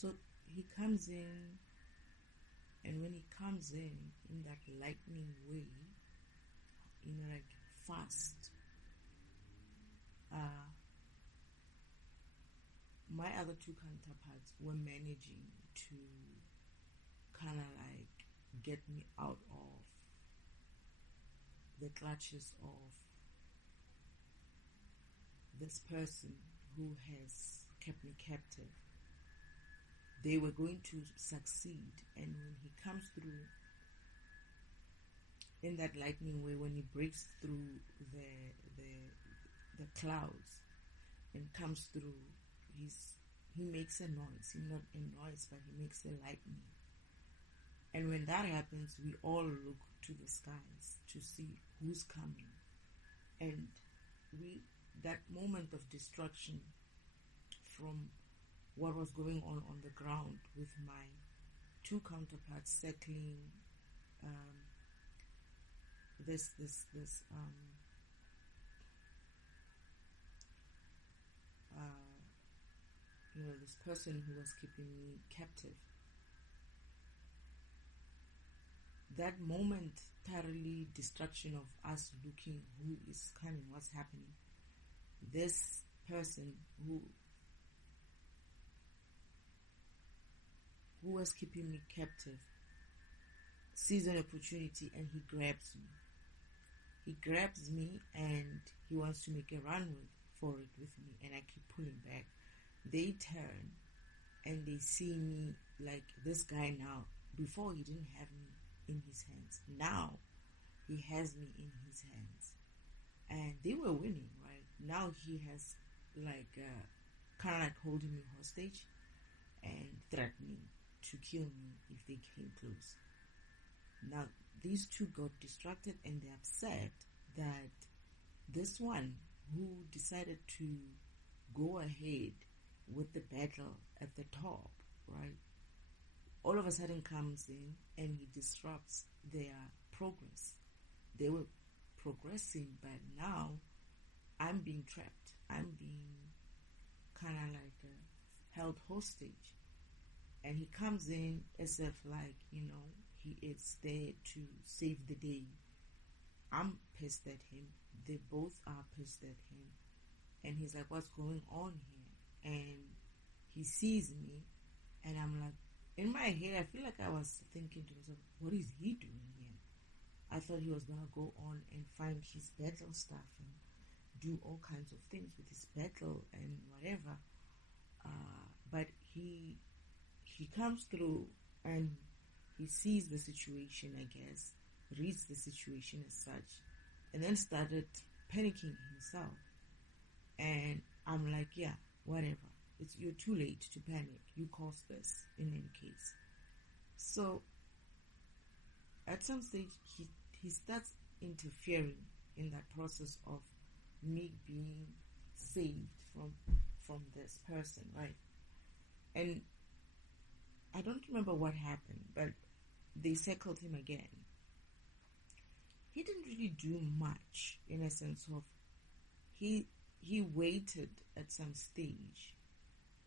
So he comes in, and when he comes in that lightning way, like fast, my other two counterparts were managing to kind of like get me out of the clutches of this person who has kept me captive. They were going to succeed, and when he comes through in that lightning way, when he breaks through the clouds and comes through, he makes a noise. He's not a noise, but he makes a lightning. And when that happens, we all look to the skies to see who's coming. And that moment of destruction from what was going on the ground with my two counterparts circling this person who was keeping me captive. That momentary distraction of us looking who is coming, what's happening. This person who was keeping me captive sees an opportunity and he grabs me. He grabs me and he wants to make a run for it with me, and I keep pulling back. They turn and they see me like this guy now. Before he didn't have me in his hands. Now he has me in his hands. And they were winning, right? Now he has like kind of like holding me hostage and threatening to kill me if they came close. Now these two got distracted and they're upset that this one who decided to go ahead with the battle at the top, right, all of a sudden comes in and he disrupts their progress. They were progressing, but now I'm being trapped. I'm being kind of like held hostage. And he comes in as if like, he is there to save the day. I'm pissed at him. They both are pissed at him. And he's like, what's going on here? And he sees me and I'm like, in my head, I feel like I was thinking to myself, what is he doing here? I thought he was going to go on and find his battle stuff and do all kinds of things with his battle and whatever. But he comes through and he sees the situation, I guess, reads the situation as such, and then started panicking himself. And I'm like, yeah, whatever. You're too late to panic. You caused this in any case. So at some stage, he starts interfering in that process of me being saved from this person, right? And I don't remember what happened, but they circled him again. He didn't really do much in a sense of he waited at some stage,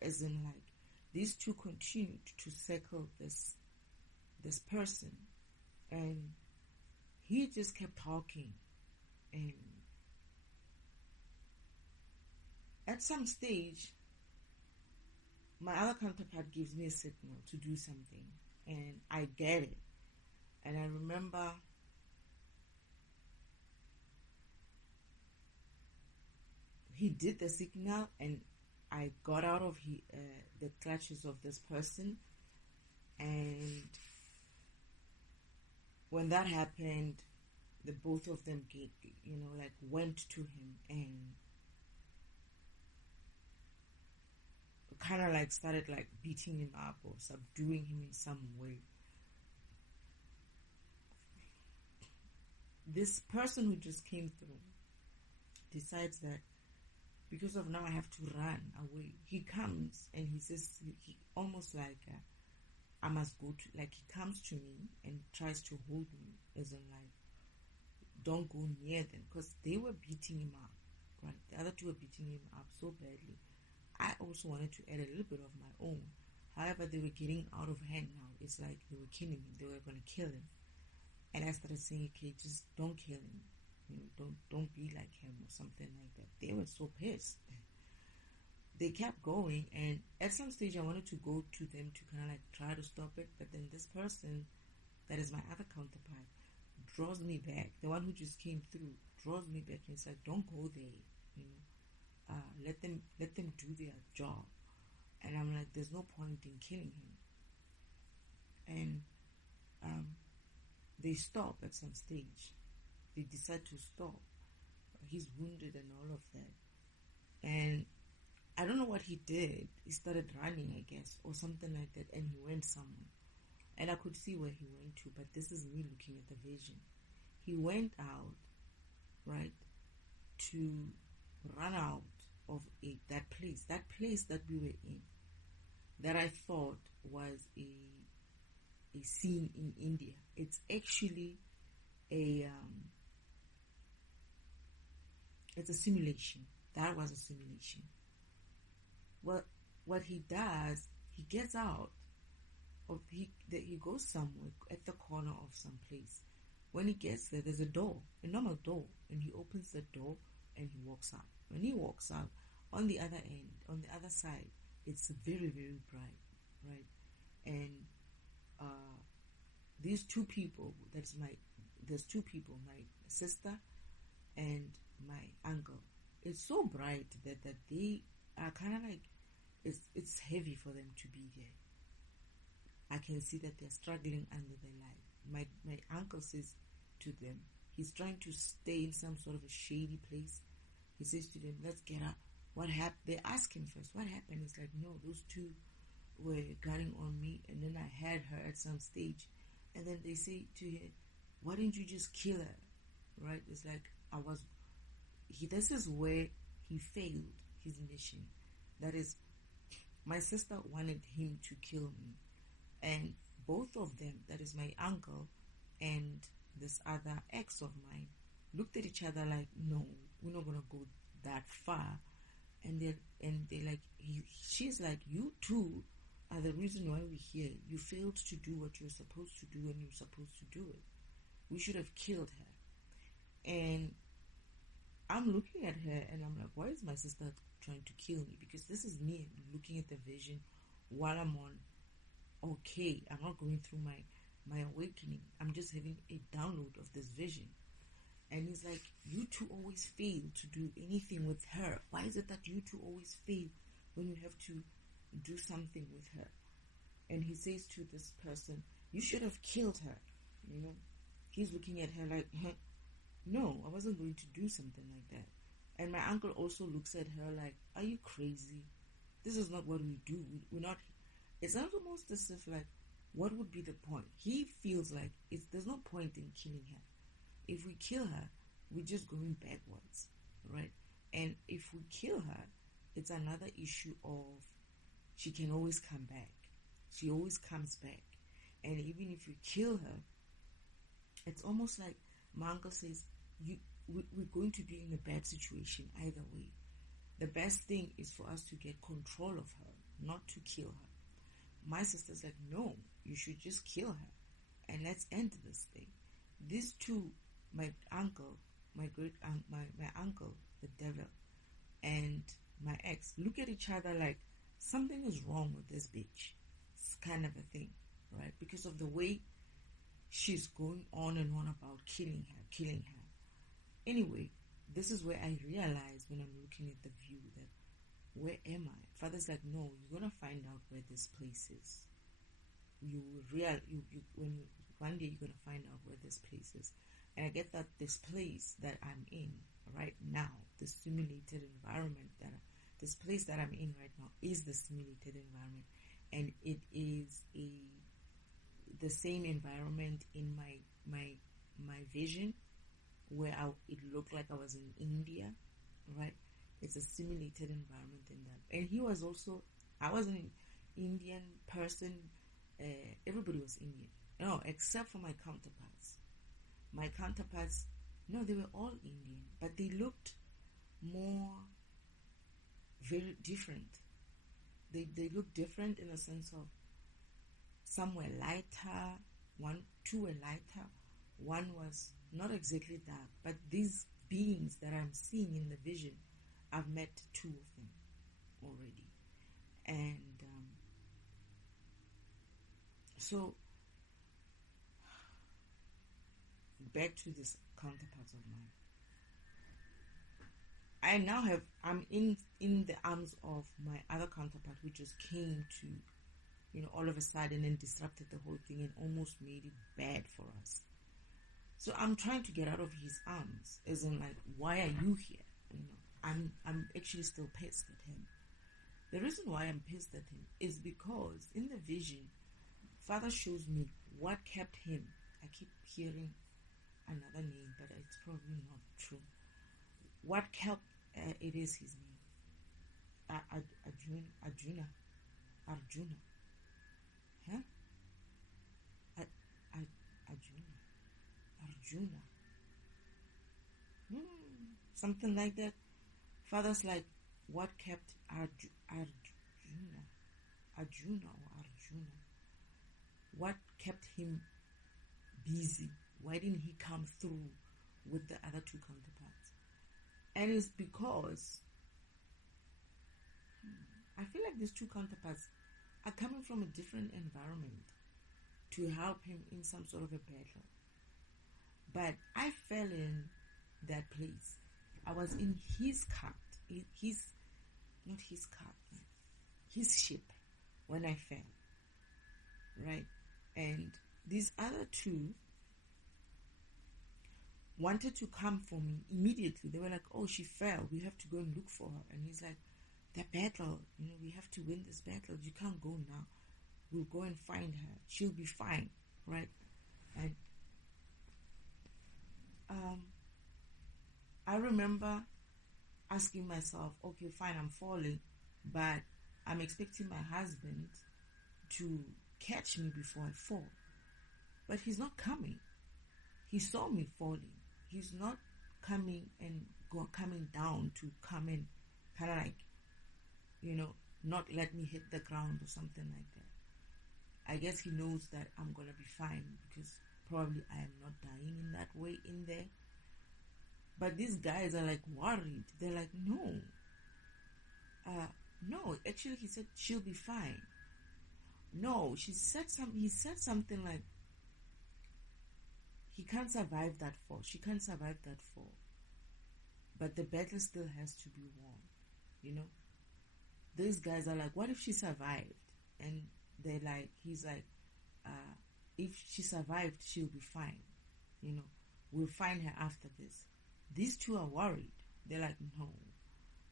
as in like these two continued to circle this person, and he just kept talking. And at some stage, my other counterpart gives me a signal to do something, and I get it. And I remember he did the signal, and I got out of the clutches of this person. And when that happened, the both of them went to him and kind of like started like beating him up or subduing him in some way. This person who just came through decides that because of now I have to run away. He comes and he says, he almost like I must go to, like he comes to me and tries to hold me, as in like, don't go near them, because they were beating him up, right? The other two were beating him up so badly. I also wanted to add a little bit of my own. However, they were getting out of hand now. It's like they were killing him. They were going to kill him. And I started saying, okay, just don't kill him. Don't be like him or something like that. They were so pissed. They kept going, and at some stage I wanted to go to them to kind of like try to stop it, but then this person that is my other counterpart draws me back. The one who just came through draws me back and said, don't go there, let them do their job. And I'm like, there's no point in killing him. And they stop at some stage. They decide to stop. He's wounded and all of that. And I don't know what he did. He started running, I guess, or something like that, and he went somewhere. And I could see where he went to, but this is me looking at the vision. He went out, right, to run out of that place that we were in, that I thought was a scene in India. It's actually it's a simulation. That was a simulation. Well, what he does, he gets out of he goes somewhere at the corner of some place. When he gets there, there's a door, a normal door, and he opens the door and he walks out. When he walks out, on the other end, on the other side, it's very, very bright, right? And these two people, there's two people, my sister and my uncle. It's so bright that they are kind of like, it's heavy for them to be there. I can see that they're struggling under their life. My uncle says to them, he's trying to stay in some sort of a shady place. He says to them, let's get up. What happened? They ask him first, what happened? He's like, no, those two were gunning on me, and then I had her at some stage. And then they say to him, why didn't you just kill her? Right? It's like, this is where he failed his mission. That is, my sister wanted him to kill me. And both of them, that is my uncle and this other ex of mine, looked at each other like, no, we're not going to go that far. And they're like, she's like, you two are the reason why we're here. You failed to do what you're supposed to do when you're supposed to do it. We should have killed her. And I'm looking at her and I'm like, why is my sister trying to kill me? Because this is me looking at the vision while I'm on, okay, I'm not going through my awakening. I'm just having a download of this vision. And he's like, you two always fail to do anything with her. Why is it that you two always fail when you have to do something with her? And he says to this person, you should have killed her. He's looking at her like, no, I wasn't going to do something like that. And my uncle also looks at her like, are you crazy? This is not what we do. We're not. It's almost as if like, what would be the point? He feels like there's no point in killing her. If we kill her, we're just going backwards, right? And if we kill her, it's another issue of she can always come back. She always comes back. And even if you kill her, it's almost like my uncle says, we're going to be in a bad situation either way. The best thing is for us to get control of her, not to kill her. My sister's like, no, you should just kill her and let's end this thing. These two, my uncle, my uncle, the devil, and my ex, look at each other like something is wrong with this bitch. It's kind of a thing, right? Because of the way she's going on and on about killing her. Anyway, this is where I realize when I'm looking at the view that, where am I? Father's like, no, you're gonna find out where this place is. One day you're gonna find out where this place is. And I get that this place that I'm in right now, the simulated environment this place that I'm in right now is the simulated environment, and it is the same environment in my vision where it looked like I was in India, right? It's a simulated environment in that. And he was also, I was an Indian person. Everybody was Indian. No, except for my counterparts. My counterparts, no, they were all Indian, but they looked very different. they look different in the sense of some were lighter, two were lighter, one was not exactly dark. But these beings that I'm seeing in the vision, I've met two of them already. And so back to this counterparts of mine. I'm in the arms of my other counterpart, who just came to, all of a sudden and disrupted the whole thing and almost made it bad for us. So I'm trying to get out of his arms, as in like, why are you here? I'm actually still pissed at him. The reason why I'm pissed at him is because in the vision, Father shows me what kept him. I keep hearing another name, but it's probably not true. What kept it is his name. Arjuna. Huh? Arjuna. Something like that. Father's like, what kept Arjuna? What kept him busy? Why didn't he come through with the other two counterparts? And it's because I feel like these two counterparts are coming from a different environment to help him in some sort of a battle. But I fell in that place. I was in his cart, his ship when I fell, right? And these other two wanted to come for me immediately. They were like, oh, she fell. We have to go and look for her. And he's like, the battle, we have to win this battle. You can't go now. We'll go and find her. She'll be fine, right? And I remember asking myself, okay, fine, I'm falling, but I'm expecting my husband to catch me before I fall. But he's not coming. He saw me falling. He's not coming down to come and kind of like, not let me hit the ground or something like that. I guess he knows that I'm going to be fine because probably I am not dying in that way in there. But these guys are like worried. They're like, no, actually he said she'll be fine. No, he said something like, he can't survive that fall. She can't survive that fall. But the battle still has to be won, These guys are like, what if she survived? And he's like, if she survived, she'll be fine. We'll find her after this. These two are worried. They're like, no,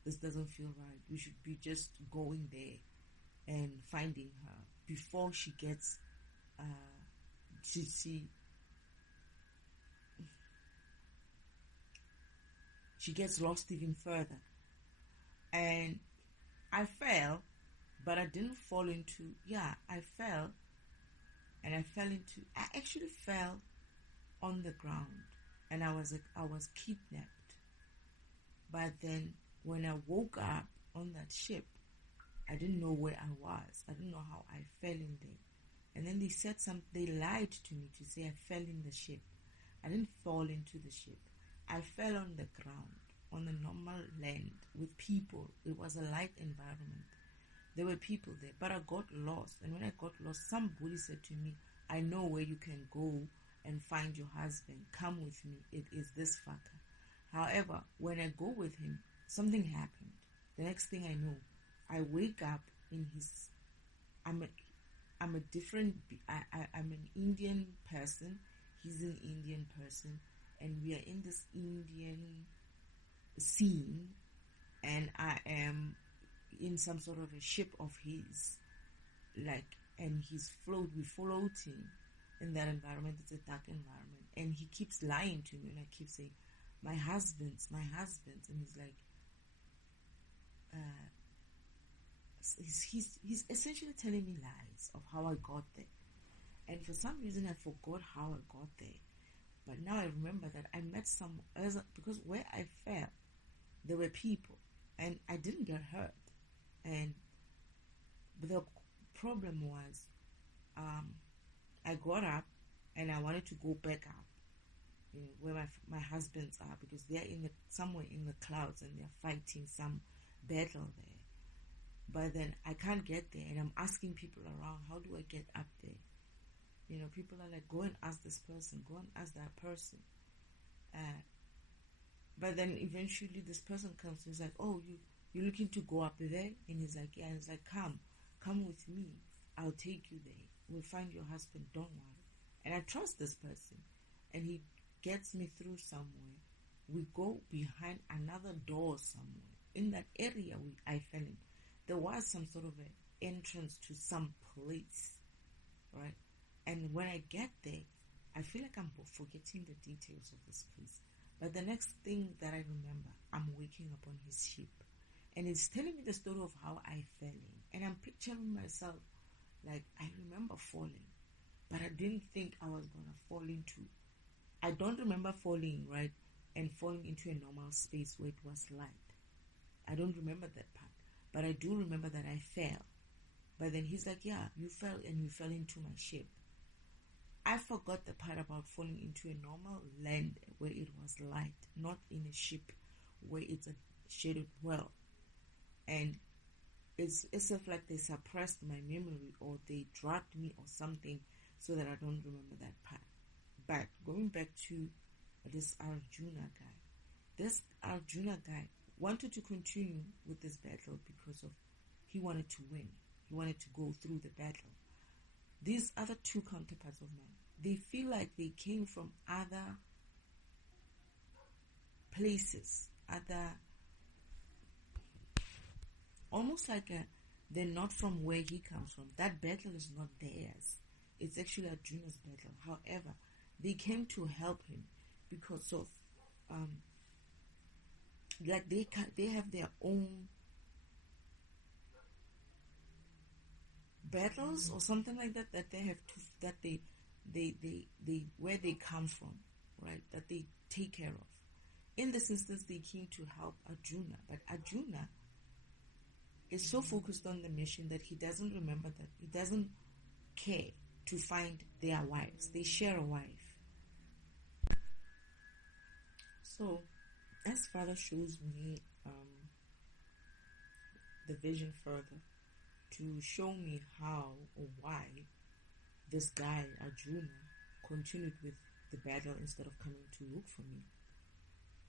this doesn't feel right. We should be just going there and finding her before she gets, she gets lost even further. And I fell, but I didn't fall into, I fell, and I actually fell on the ground, and I was kidnapped. But then when I woke up on that ship, I didn't know where I was. I didn't know how I fell in there. And then they lied to me to say I fell in the ship. I didn't fall into the ship. I fell on the ground, on the normal land with people. It was a light environment. There were people there, but I got lost. And when I got lost, somebody said to me, I know where you can go and find your husband. Come with me. It is this fucker. However, when I go with him, something happened. The next thing I know, I wake up in his... I'm an Indian person. He's an Indian person. And we are in this Indian scene. And I am in some sort of a ship of his. And we're floating in that environment. It's a dark environment. And he keeps lying to me. And I keep saying, my husband's. And he's like, he's essentially telling me lies of how I got there. And for some reason, I forgot how I got there. But now I remember that I met because where I fell, there were people. And I didn't get hurt. And But the problem was, I got up and I wanted to go back up, where my husbands are, because they're somewhere in the clouds and they're fighting some battle there. But then I can't get there, and I'm asking people around, how do I get up there? People are like, go and ask this person, go and ask that person. But then eventually this person comes and is like, oh, you're looking to go up there? And he's like, yeah. And he's like, come with me. I'll take you there. We'll find your husband, don't worry. And I trust this person. And he gets me through somewhere. We go behind another door somewhere. In that area I fell in, there was some sort of an entrance to some place, right? And when I get there, I feel like I'm forgetting the details of this place. But the next thing that I remember, I'm waking up on his ship. And he's telling me the story of how I fell in. And I'm picturing myself like, I remember falling. But I didn't think I was going to fall into... I don't remember falling, right? And falling into a normal space where it was light. I don't remember that part. But I do remember that I fell. But then he's like, yeah, you fell and you fell into my ship. I forgot the part about falling into a normal land where it was light, not in a ship where it's a shaded well. And it's as if like they suppressed my memory, or they drugged me or something, so that I don't remember that part. But going back to this Arjuna guy, wanted to continue with this battle because of he wanted to win. He wanted to go through the battle. These other two counterparts of mine, they feel like they came from other places, almost like they're not from where he comes from. That battle is not theirs. It's actually Arjuna's battle. However, they came to help him because of like they have their own battles or something like that they have to, that they where they come from, right, that they take care of. In this instance, they came to help Arjuna, but Arjuna is so focused on the mission that he doesn't remember that he doesn't care to find their wives. They share a wife. So as Father shows me the vision further, to show me how or why this guy Arjuna continued with the battle instead of coming to look for me.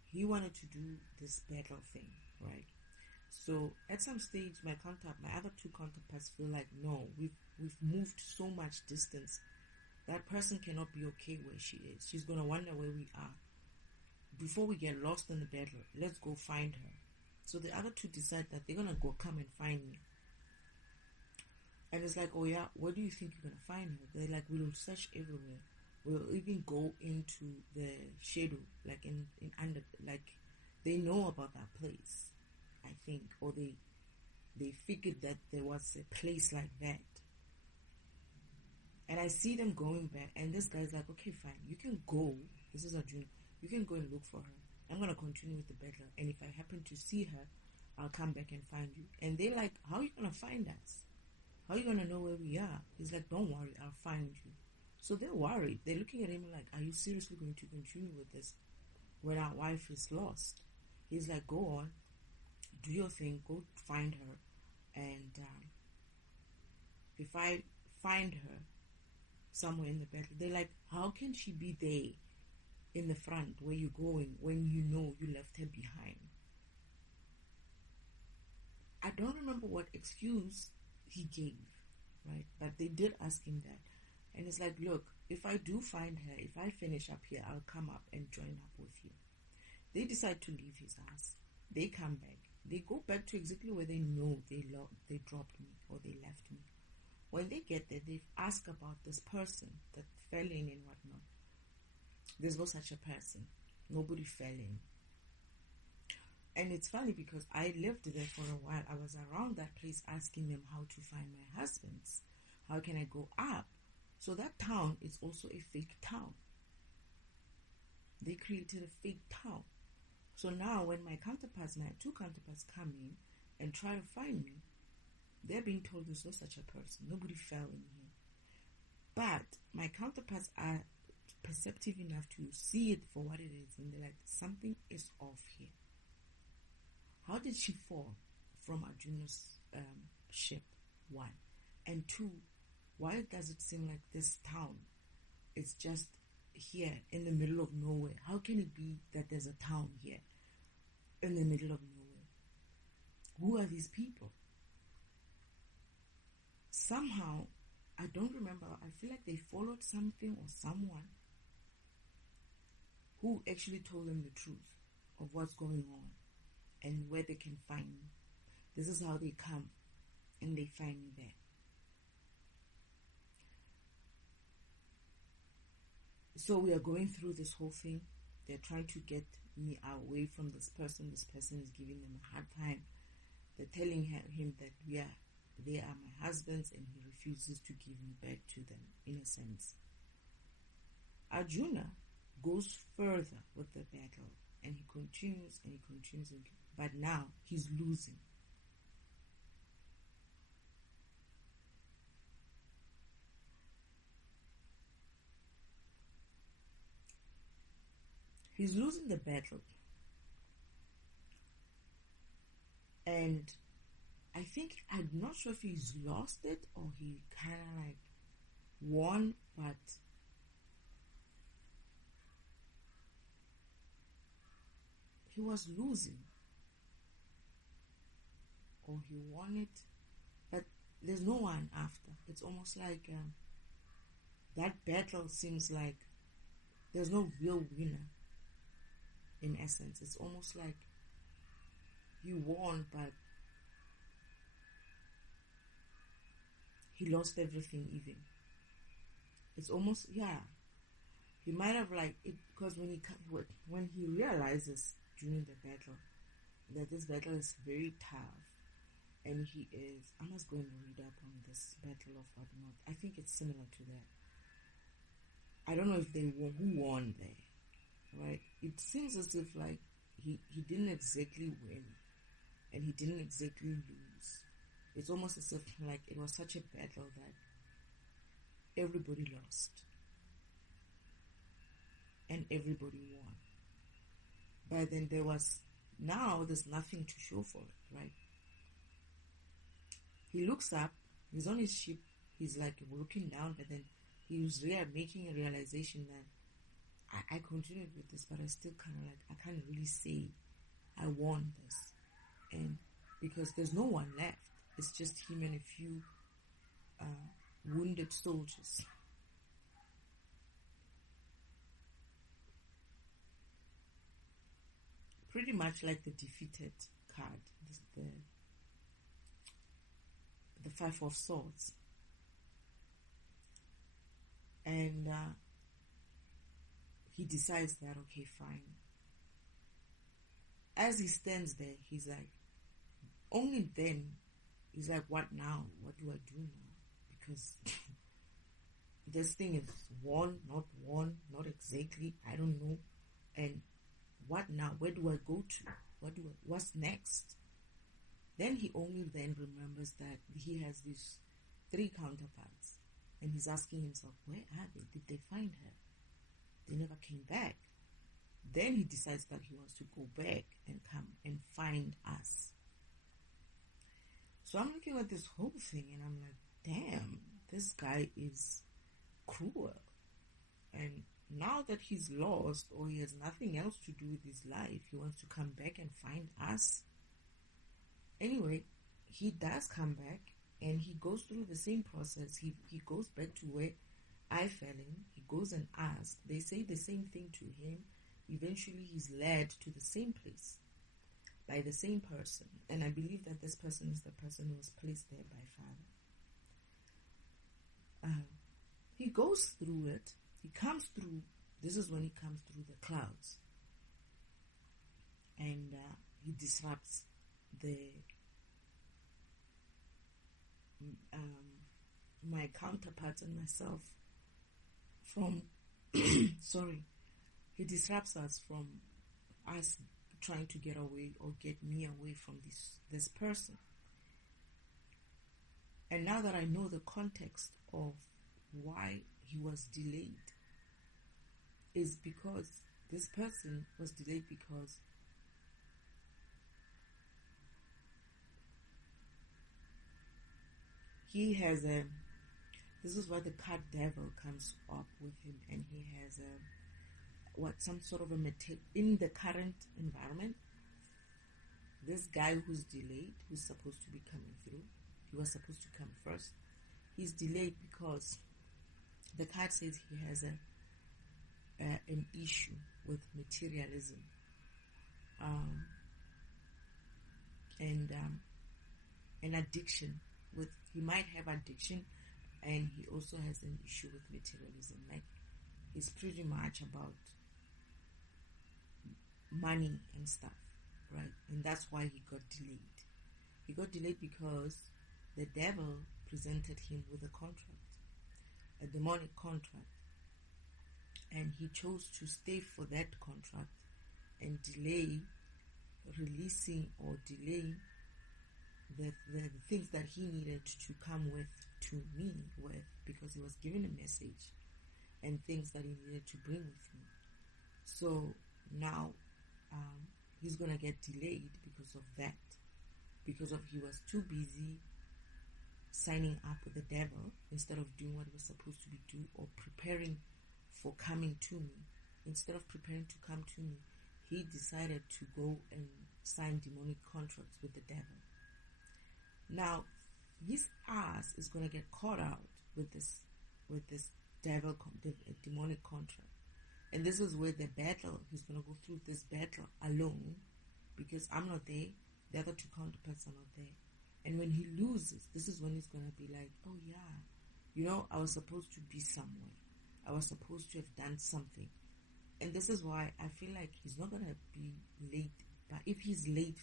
He wanted to do this battle thing, right? So at some stage, my other two counterparts feel like, no, we've moved so much distance. That person cannot be okay where she is. She's gonna wonder where we are. Before we get lost in the battle, let's go find her. So the other two decide that they're gonna go come and find me. And it's like, oh yeah, where do you think you're gonna find her? They're like, we'll search everywhere. We'll even go into the shadow, like in under, like they know about that place, I think, or they figured that there was a place like that. And I see them going back, and this guy's like, okay, fine, you can go. This is Arjuna. You can go and look for her. I'm gonna continue with the battle, and if I happen to see her, I'll come back and find you. And they're like, how are you gonna find us? How are you gonna know where we are? He's like, don't worry, I'll find you. So they're worried. They're looking at him like, are you seriously going to continue with this when our wife is lost? He's like, go on, do your thing, go find her. And if I find her somewhere in the battle, they're like, how can she be there in the front where you're going when you know you left her behind? I don't remember what excuse he gave, right? But they did ask him that. And it's like, look, if I do find her, if I finish up here, I'll come up and join up with you. They decide to leave his house. They come back. They go back to exactly where they know they dropped me or they left me. When they get there, they ask about this person that fell in and whatnot. There's no such a person. Nobody fell in. And it's funny because I lived there for a while. I was around that place asking them how to find my husbands. How can I go up? So that town is also a fake town. They created a fake town. So now when my two counterparts come in and try to find me, They're being told there's no such a person. Nobody fell in here. But my counterparts are perceptive enough to see it for what it is, and they're like, something is off here. How did she fall from Arjuna's ship? One. And two, why does it seem like this town is just here in the middle of nowhere? How can it be that there's a town here in the middle of nowhere? Who are these people? Somehow, I don't remember, I feel like they followed something or someone who actually told them the truth of what's going on and where they can find me. This is how they come and they find me there. So we are going through this whole thing. They're trying to get me away from this person. This person is giving them a hard time. They're telling him that they are my husbands, and he refuses to give me back to them, in a sense. Arjuna goes further with the battle, and he continues, but now he's losing. He's losing the battle. And I think, I'm not sure if he's lost it or he kind of like won, but he was losing. Or he won it, but there's no one after. It's almost like that battle seems like there's no real winner. In essence, it's almost like he won, but he lost everything even. It's almost, he might have like it, because when he realizes during the battle that this battle is very tough, and he is, I must go and read up on this battle of whatnot. I think it's similar to that. I don't know if they won, who won there, right? It seems as if like he didn't exactly win, and he didn't exactly lose. It's almost as if like it was such a battle that everybody lost and everybody won. But then there's nothing to show for it, right? He looks up, he's on his ship, he's like looking down, but then he was making a realization that I continued with this, but I still kind of like, I can't really say I won this. And because there's no one left, it's just him and a few wounded soldiers. Pretty much like the defeated card, the Five of Swords. And he decides that, okay, fine. As he stands there, he's like, only then, he's like, what now? What do I do now? Because this thing is won, not exactly, I don't know. And what now? Where do I go to? What's next? Then he only then remembers that he has these 3 counterparts. And he's asking himself, where are they? Did they find her? They never came back. Then he decides that he wants to go back and come and find us. So I'm looking at this whole thing and I'm like, damn, this guy is cruel. And now that he's lost or he has nothing else to do with his life, he wants to come back and find us. Anyway, he does come back and he goes through the same process. He goes back to where I fell in. He goes and asks. They say the same thing to him. Eventually, he's led to the same place by the same person. And I believe that this person is the person who was placed there by Father. He goes through it. He comes through. This is when he comes through the clouds. And he disrupts my counterparts and myself from he disrupts us from us trying to get away or get me away from this person. And now that I know the context of why he was delayed, is because this person was delayed because he has a, this is why the card devil comes up with him, and he has some sort of a in the current environment. This guy who's delayed, who's supposed to be coming through, he was supposed to come first. He's delayed because the card says he has an issue with materialism, and an addiction. He might have addiction, and he also has an issue with materialism. Like, it's pretty much about money and stuff, right? And that's why he got delayed. He got delayed because the devil presented him with a contract, a demonic contract, and he chose to stay for that contract and delay releasing or delay the things that he needed to come to me with, because he was given a message and things that he needed to bring with me. So now he's gonna get delayed because of that, because of he was too busy signing up with the devil instead of doing what he was supposed to be doing, or preparing for coming to me. Instead of preparing to come to me, he decided to go and sign demonic contracts with the devil. Now, his ass is going to get caught out with this demonic contract. And this is where the battle, he's going to go through this battle alone, because I'm not there, the other two counterparts are not there. And when he loses, this is when he's going to be like, oh yeah, I was supposed to be somewhere. I was supposed to have done something. And this is why I feel like he's not going to be late. But if he's late,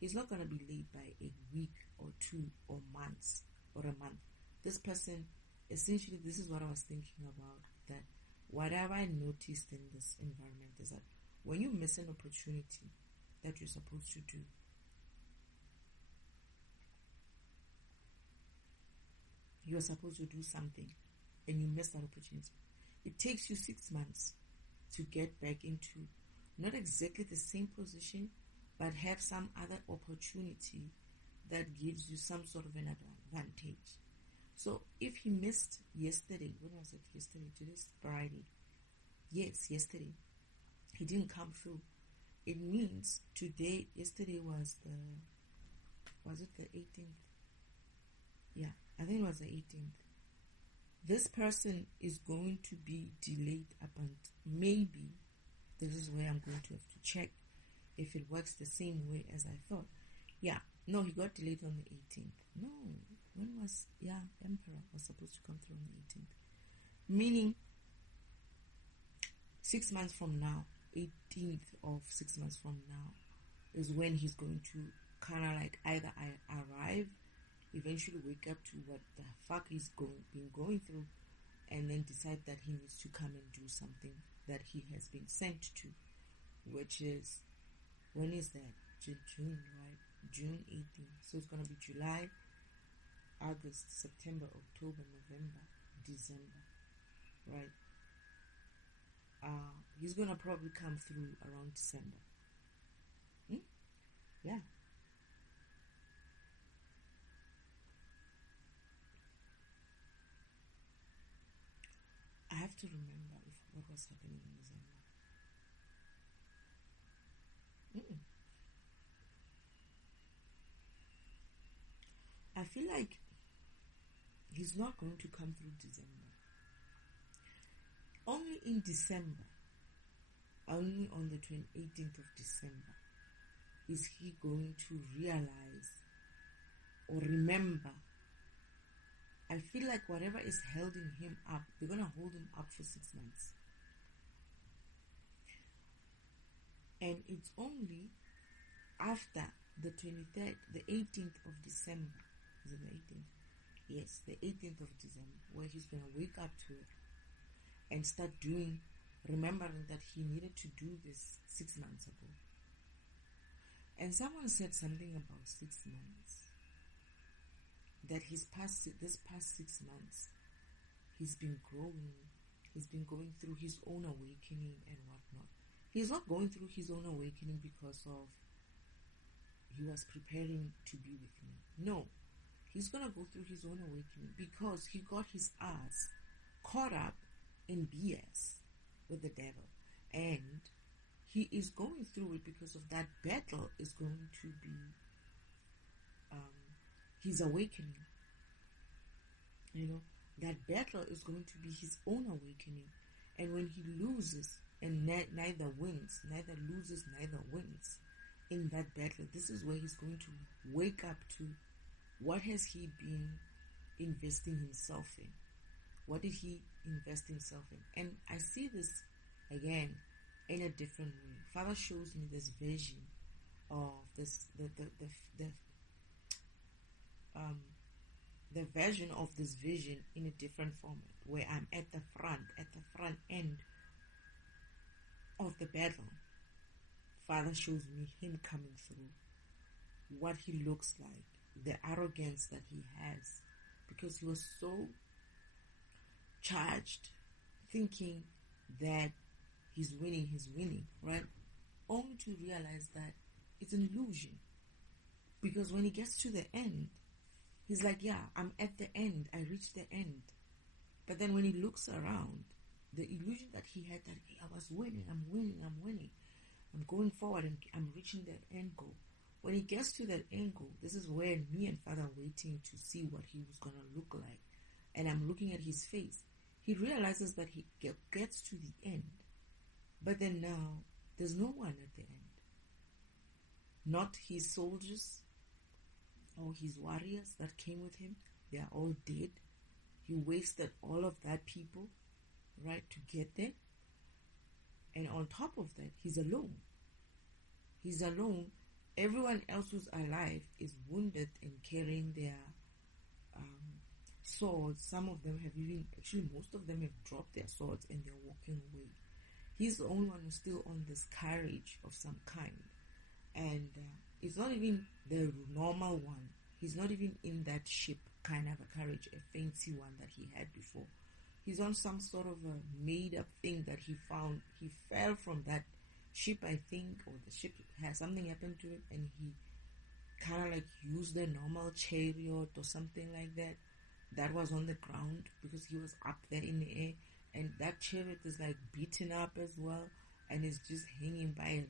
he's not going to be late by a week or two or months or a month. This person, essentially, this is what I was thinking about, that whatever I noticed in this environment is that when you miss an opportunity that you're supposed to do, you're supposed to do something and you miss that opportunity, it takes you 6 months to get back into not exactly the same position, but have some other opportunity that gives you some sort of an advantage. So if he missed yesterday, when was it yesterday? Today's Friday. Yes, yesterday. He didn't come through. It means yesterday was it the 18th? Yeah, I think it was the 18th. This person is going to be delayed upon, maybe, this is where I'm going to have to check if it works the same way as I thought. Yeah, no, he got delayed on the 18th. No, Emperor was supposed to come through on the 18th. Meaning, 6 months from now, 18th of 6 months from now, is when he's going to kind of like either arrive, eventually wake up to what the fuck he's been going through, and then decide that he needs to come and do something that he has been sent to, which is, when is that? June, right? June 18th. So it's going to be July, August, September, October, November, December, right? He's going to probably come through around December. Yeah. I have to remember what was happening in December. I feel like he's not going to come through December. Only in December, only on the 18th of December, is he going to realize or remember. I feel like whatever is holding him up, they're going to hold him up for 6 months. And it's only after the 23rd, the 18th of December. Is it the 18th? Yes, the 18th of December, where he's going to wake up to it and start remembering that he needed to do this 6 months ago. And someone said something about 6 months. that this past 6 months, he's been growing. He's been going through his own awakening and whatnot. He's not going through his own awakening because of he was preparing to be with me. No, he's gonna go through his own awakening because he got his ass caught up in BS with the devil, and he is going through it because of that battle is going to be his awakening. That battle is going to be his own awakening. And when he loses and neither wins, neither loses, neither wins in that battle, this is where he's going to wake up to what has he been investing himself in. What did he invest himself in? And I see this again in a different way. Father shows me this vision of the version of this vision in a different format, where I'm at the front end of the battle. Father shows me him coming through, what he looks like, the arrogance that he has, because he was so charged, thinking that he's winning, right? Only to realize that it's an illusion. Because when he gets to the end, he's like, yeah, I'm at the end, I reached the end. But then when he looks around, the illusion that he had that I was winning, I'm going forward, and I'm reaching that end goal. When he gets to that end goal, this is where me and Father are waiting to see what he was going to look like. And I'm looking at his face. He realizes that he gets to the end. But then now, there's no one at the end. Not his soldiers or his warriors that came with him. They are all dead. He wasted all of that people, right, to get there. And on top of that, he's alone. He's alone. Everyone else who's alive is wounded and carrying their swords. Some of them have most of them have dropped their swords and they're walking away. He's the only one who's still on this courage of some kind. And it's not even the normal one. He's not even in that ship kind of a courage, a fancy one that he had before. He's on some sort of a made-up thing that he found. He fell from that ship, I think, or the ship has something happened to it, and he kind of like used the normal chariot or something like that was on the ground, because he was up there in the air, and that chariot is like beaten up as well, and it's just hanging by,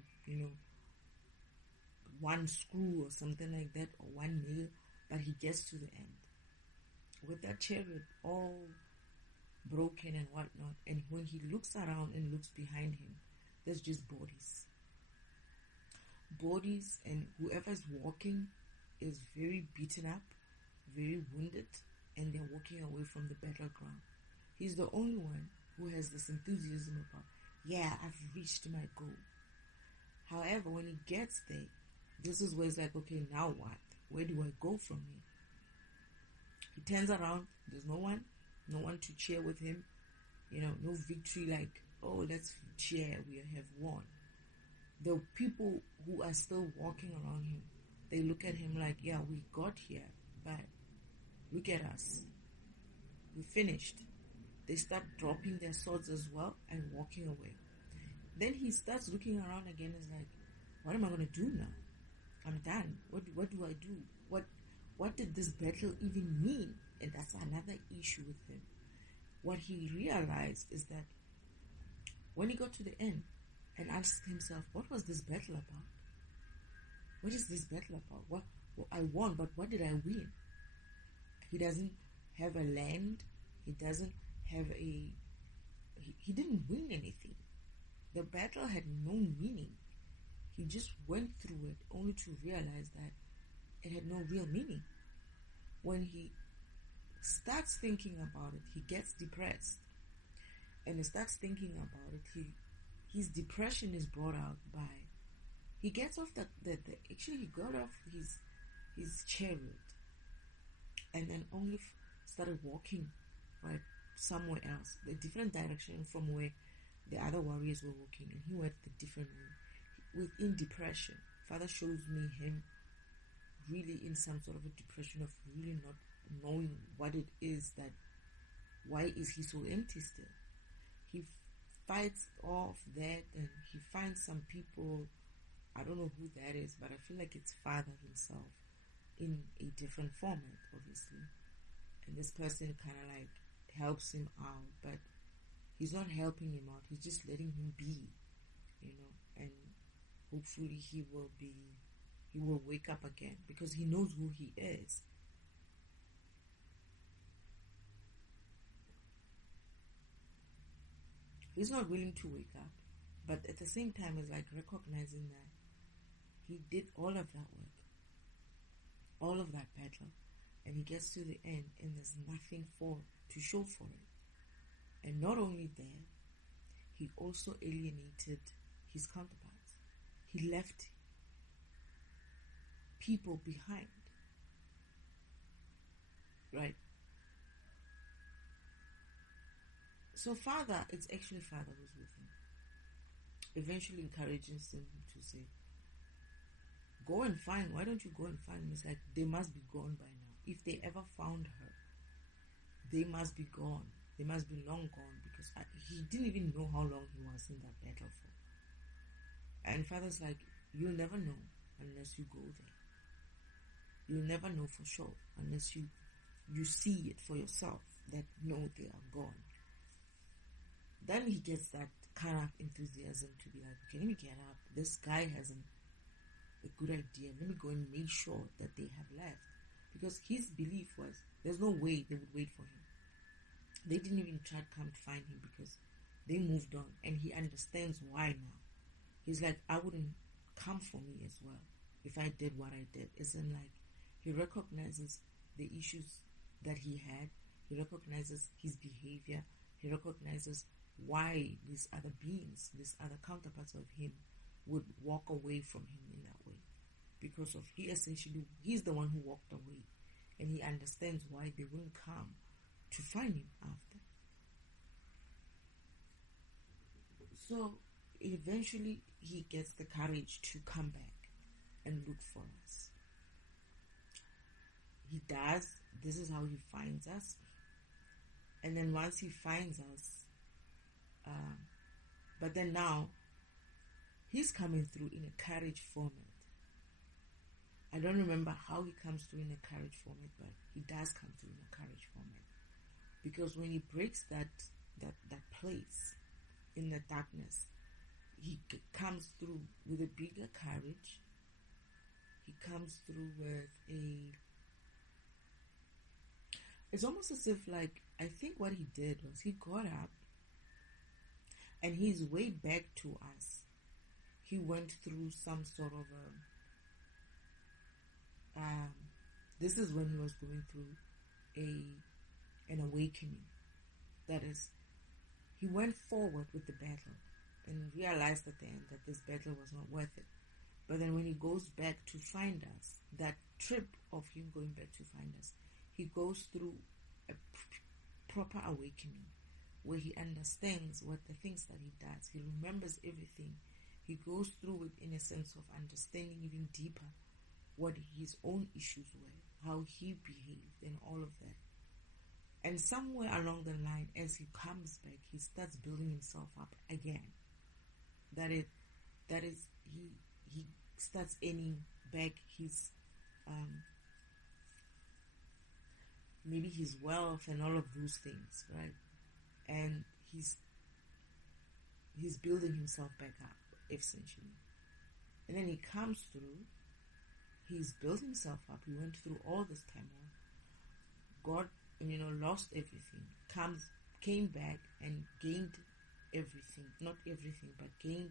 one screw or something like that, or one nail, but he gets to the end with that chariot all broken and whatnot. And when he looks around and looks behind him, there's just bodies, and whoever's walking is very beaten up, very wounded, and they're walking away from the battleground. He's the only one who has this enthusiasm about, yeah, I've reached my goal. However, when he gets there, this is where it's like, okay, now what? Where do I go from here? He turns around, there's no one to cheer with him, no victory like, oh, let's cheer, we have won. The people who are still walking around him, they look at him like, yeah, we got here, but look at us. We finished. They start dropping their swords as well and walking away. Then he starts looking around again and is like, what am I going to do now? I'm done. What do I do? What did this battle even mean? And that's another issue with him. What he realized is that when he got to the end and asked himself, what was this battle about? What is this battle about? What I won, but what did I win? He doesn't have a land. He doesn't have he didn't win anything. The battle had no meaning. He just went through it only to realize that it had no real meaning. When he starts thinking about it, he gets depressed. And he starts thinking about it, his depression is brought out by, he gets off he got off his chariot and then only started walking right somewhere else, a different direction from where the other warriors were walking, and he went the different way within depression. Father shows me him really in some sort of a depression of really not knowing what it is that, why is he so empty still? He fights off that, and he finds some people, I don't know who that is, but I feel like it's Father himself in a different format, obviously. And this person kind of like helps him out, but he's not helping him out, he's just letting him be, and hopefully he will wake up again, because he knows who he is. He's not willing to wake up, but at the same time, it's like recognizing that he did all of that work, all of that battle, and he gets to the end, and there's nothing to show for it. And not only that, he also alienated his counterparts. He left people behind, right? So it's actually Father who's with him, eventually encouraging him to say, go and find, why don't you go and find him? It's like, they must be gone by now. If they ever found her, they must be gone. They must be long gone, because he didn't even know how long he was in that battle for. And Father's like, you'll never know unless you go there. You'll never know for sure unless you see it for yourself, that no, they are gone. Then he gets that kind of enthusiasm to be like, okay, let me get up. This guy has a good idea. Let me go and make sure that they have left. Because his belief was, there's no way they would wait for him. They didn't even try to come to find him, because they moved on. And he understands why now. He's like, I wouldn't come for me as well if I did what I did. It's in like, he recognizes the issues that he had. He recognizes his behavior. He recognizes why these other beings, these other counterparts of him, would walk away from him in that way. Because of he's the one who walked away. And he understands why they wouldn't come to find him after. So eventually he gets the courage to come back and look for us. He does. This is how he finds us. And then once he finds us, but then now he's coming through in a courage format. I don't remember how he comes through in a courage format, but he does come through in a courage format. Because when he breaks that place in the darkness, he comes through with a bigger courage. He comes through with it's almost as if, like, I think what he did was he got up, and his way back to us, he went through some sort of this is when he was going through an awakening. That is, he went forward with the battle and realized at the end that this battle was not worth it. But then when he goes back to find us, that trip of him going back to find us, he goes through a proper awakening where he understands what the things that he does. He remembers everything. He goes through it in a sense of understanding even deeper what his own issues were, how he behaved, and all of that. And somewhere along the line, as he comes back, he starts building himself up again. That is, he starts earning back his maybe his wealth and all of those things, right? And he's building himself back up, essentially. And then he comes through. He's built himself up. He went through all this turmoil. God, lost everything. Came back and gained everything. Not everything, but gained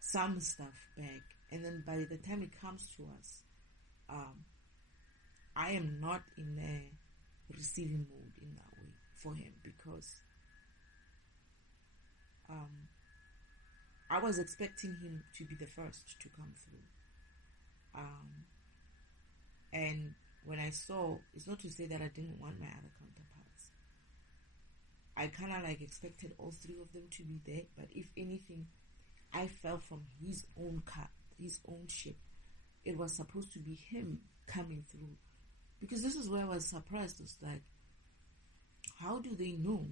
some stuff back. And then by the time it comes to us, I am not in a receiving mode in that way for him, because I was expecting him to be the first to come through. And when I saw, it's not to say that I didn't want my other counterparts. I kind of expected all three of them to be there, but if anything, I fell from his own car, his own ship. It was supposed to be him coming through Because this is where I was surprised. It's like, how do they know?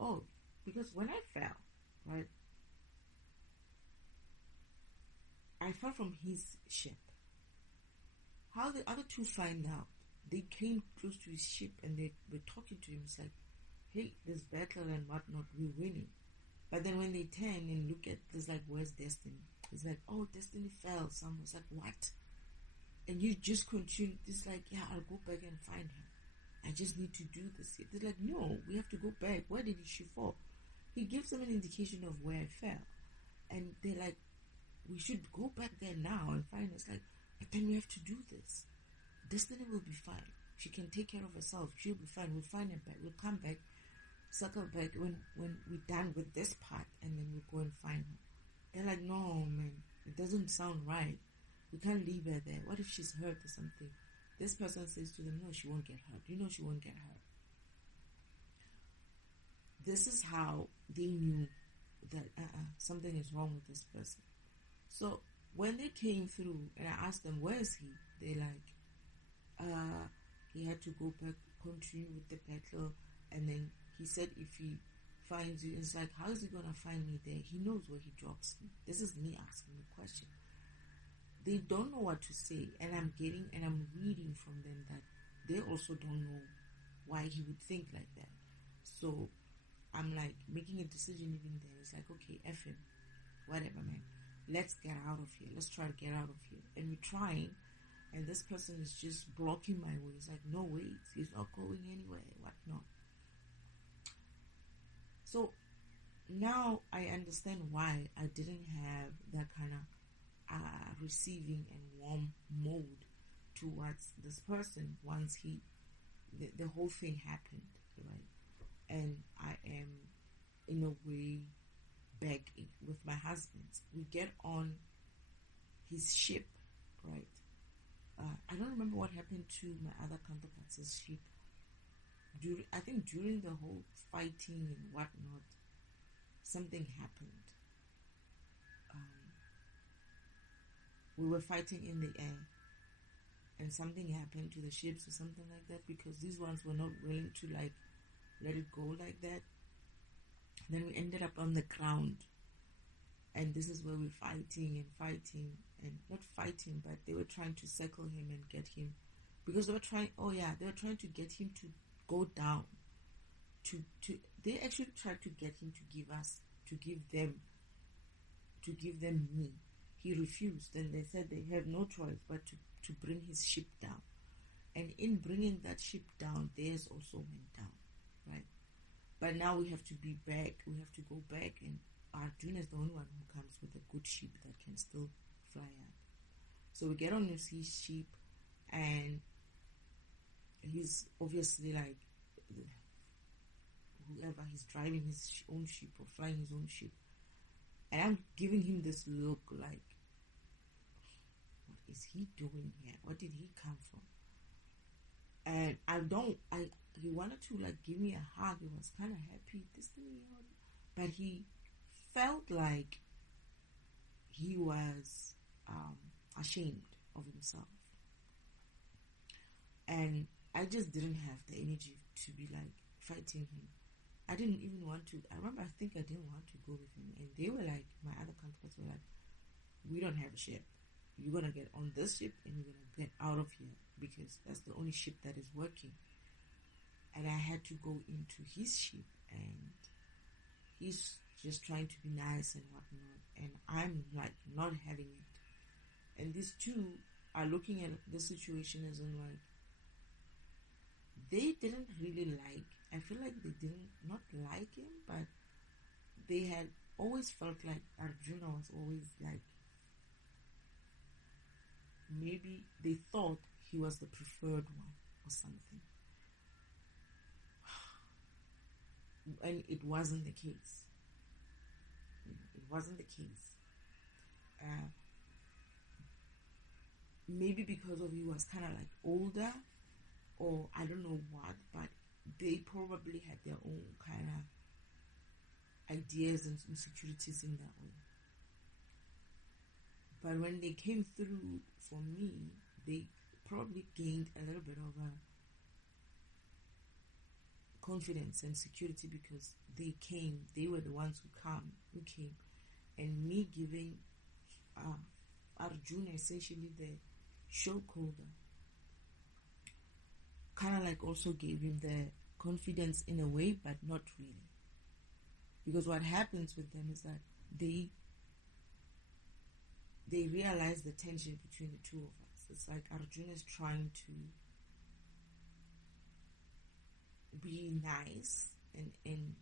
Oh, because when I fell, right, I fell from his ship. How the other two find out? They came close to his ship and they were talking to him. It's like, hey, there's battle and whatnot, we're winning. But then when they turn and look at this, like, where's Destiny? It's like, oh, Destiny fell somewhere. It's like, what? And you just continue. It's like, yeah, I'll go back and find her. I just need to do this. They're like, no, we have to go back. Where did she fall? He gives them an indication of where I fell. And they're like, we should go back there now and find her. It's like, but then we have to do this. Destiny will be fine. She can take care of herself. She'll be fine. We'll find her back. We'll come back, circle back when we're done with this part, and then we'll go and find her. They're like, no, man, it doesn't sound right. We can't leave her there. What if she's hurt or something? This person says to them, no, she won't get hurt. You know she won't get hurt. This is how they knew that something is wrong with this person. So when they came through and I asked them, where is he? They're like, he had to go back, continue with the battle, and then he said if he finds you, it's like, how is he gonna find me there? He knows where he drops me. This is me asking the question. They don't know what to say, and I'm reading from them that they also don't know why he would think like that. So I'm like making a decision even there. It's like, okay, F him, whatever, man. Let's get out of here. Let's try to get out of here. And we're trying, and this person is just blocking my way. It's like, no, wait, he's not going anywhere, whatnot. So now I understand why I didn't have that kind of receiving and warm mode towards this person once the whole thing happened, right? And I am in a way back with my husband. We get on his ship, right? I don't remember what happened to my other counterparts' ship. I think during the whole fighting and whatnot, something happened. We were fighting in the air, and something happened to the ships or something like that, because these ones were not willing to like let it go like that. Then we ended up on the ground, and this is where we're fighting and not fighting, but they were trying to circle him and get him, because they were trying to get him to go down. They actually tried to get him to give them me. He refused, and they said they have no choice but to bring his ship down. And in bringing that ship down, theirs also went down, right? But now we have to be back. We have to go back, and Arjuna is the only one who comes with a good ship that can still fly out. So we get on his ship, and he's obviously like, whoever, he's driving his own ship or flying his own ship. And I'm giving him this look like, what is he doing here? What did he come from? And he wanted to like give me a hug. He was kind of happy, but he felt like he was ashamed of himself. And I just didn't have the energy to be like fighting him. I didn't even want to. I think I didn't want to go with him. And they were like, my other counterparts were like, we don't have a ship. You're going to get on this ship and you're going to get out of here, because that's the only ship that is working. And I had to go into his ship, and he's just trying to be nice and whatnot. And I'm like not having it. And these two are looking at the situation as in like, they didn't really like, I feel like they didn't not like him, but they had always felt like Arjuna was always like, maybe they thought he was the preferred one or something. And it wasn't the case. It wasn't the case. Maybe because of he was kind of like older, or I don't know what, but they probably had their own kind of ideas and insecurities in that way. But when they came through for me, they probably gained a little bit of a confidence and security because they were the ones who came, and me giving Arjuna essentially the shock holder kind of like also gave him the confidence in a way, but not really. Because what happens with them is that they realize the tension between the two of us. It's like Arjuna is trying to be nice and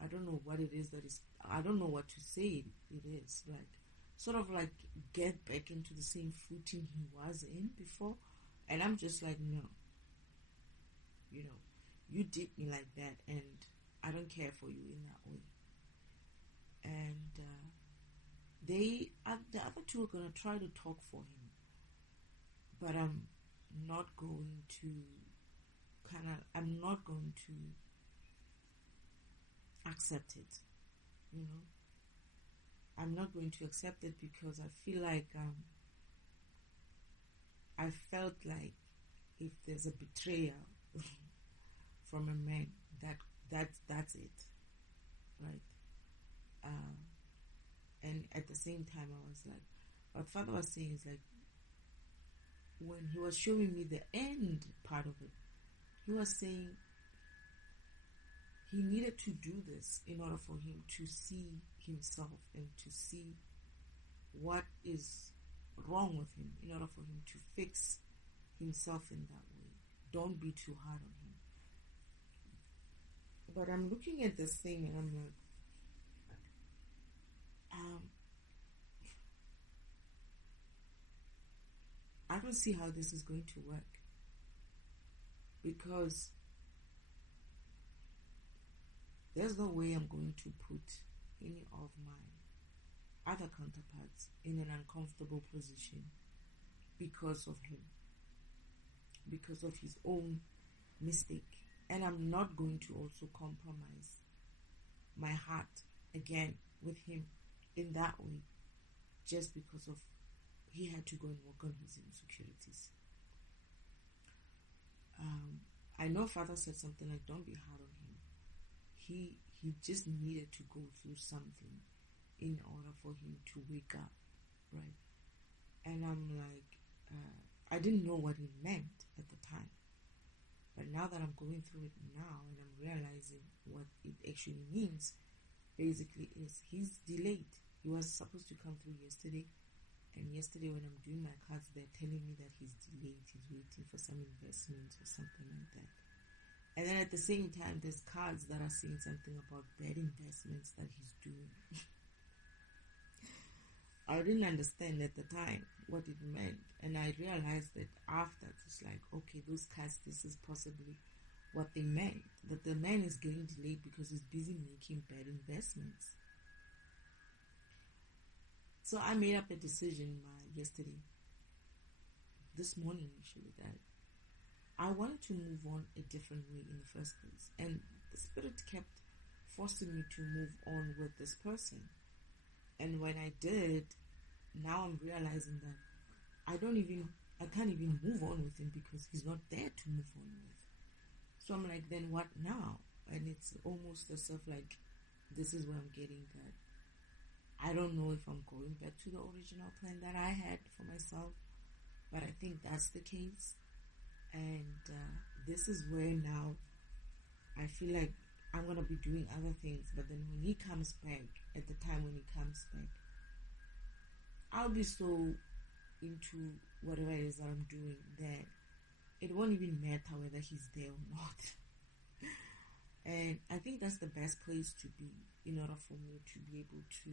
I don't know what it is that is, I don't know what to say it is, like sort of like get back into the same footing he was in before, and I'm just like, no, you did me like that, and I don't care for you in that way. And the other two are gonna try to talk for him, but I'm not going to accept it. I'm not going to accept it because I feel like I felt like if there's a betrayal from a man, that's it, right? And at the same time, I was like, what Father was saying is like, when he was showing me the end part of it, he was saying he needed to do this in order for him to see himself and to see what is wrong with him, in order for him to fix himself in that way. Don't be too hard on him. But I'm looking at this thing and I'm like, I don't see how this is going to work, because there's no way I'm going to put any of my other counterparts in an uncomfortable position because of him, because of his own mistake. And I'm not going to also compromise my heart again with him in that way, just because of he had to go and work on his insecurities. I know Father said something like, don't be hard on him. He just needed to go through something in order for him to wake up, right? And I'm like, I didn't know what it meant at the time. But now that I'm going through it now and I'm realizing what it actually means, basically is he's delayed. He was supposed to come through yesterday. And yesterday when I'm doing my cards, they're telling me that he's delayed. He's waiting for some investments or something like that. And then at the same time, there's cards that are saying something about bad investments that he's doing. I didn't understand at the time what it meant. And I realized that after, it's like, okay, those cards, this is possibly what they meant. That the man is getting delayed because he's busy making bad investments. So I made up a decision yesterday, this morning actually, that I wanted to move on a different way in the first place. And the Spirit kept forcing me to move on with this person. And when I did, now I'm realizing that I can't even move on with him because he's not there to move on with. So I'm like, then what now? And it's almost as if like, this is where I'm getting that. I don't know if I'm going back to the original plan that I had for myself, but I think that's the case. And this is where now I feel like I'm going to be doing other things, but then when he comes back, at the time when he comes back, I'll be so into whatever it is that I'm doing that it won't even matter whether he's there or not. And I think that's the best place to be in order for me to be able to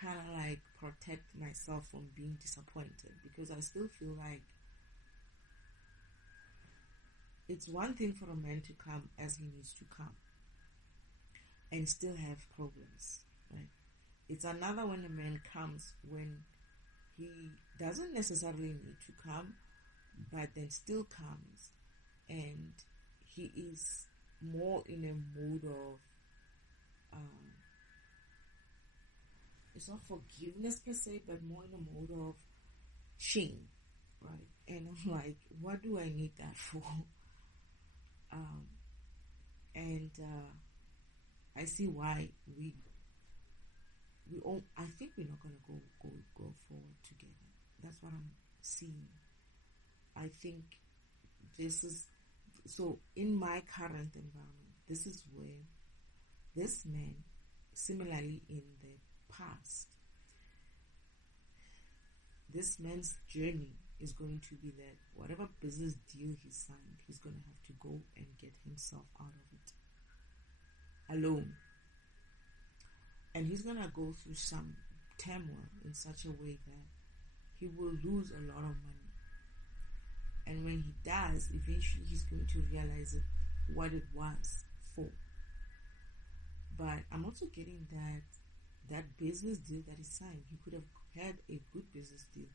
kind of like protect myself from being disappointed, because I still feel like it's one thing for a man to come as he needs to come and still have problems, right? It's another when a man comes when he doesn't necessarily need to come, but then still comes, and he is more in a mode of it's not forgiveness per se, but more in a mode of shame, right? And I'm like, what do I need that for? And I see why we all. I think we're not gonna go forward together. That's what I'm seeing. I think this is so in my current environment. This is where this man, similarly in the past, this man's journey is going to be that whatever business deal he signed, he's going to have to go and get himself out of it alone. And he's going to go through some turmoil in such a way that he will lose a lot of money. And when he does, eventually he's going to realize what it was for. But I'm also getting that business deal that he signed, he could have had a good business deal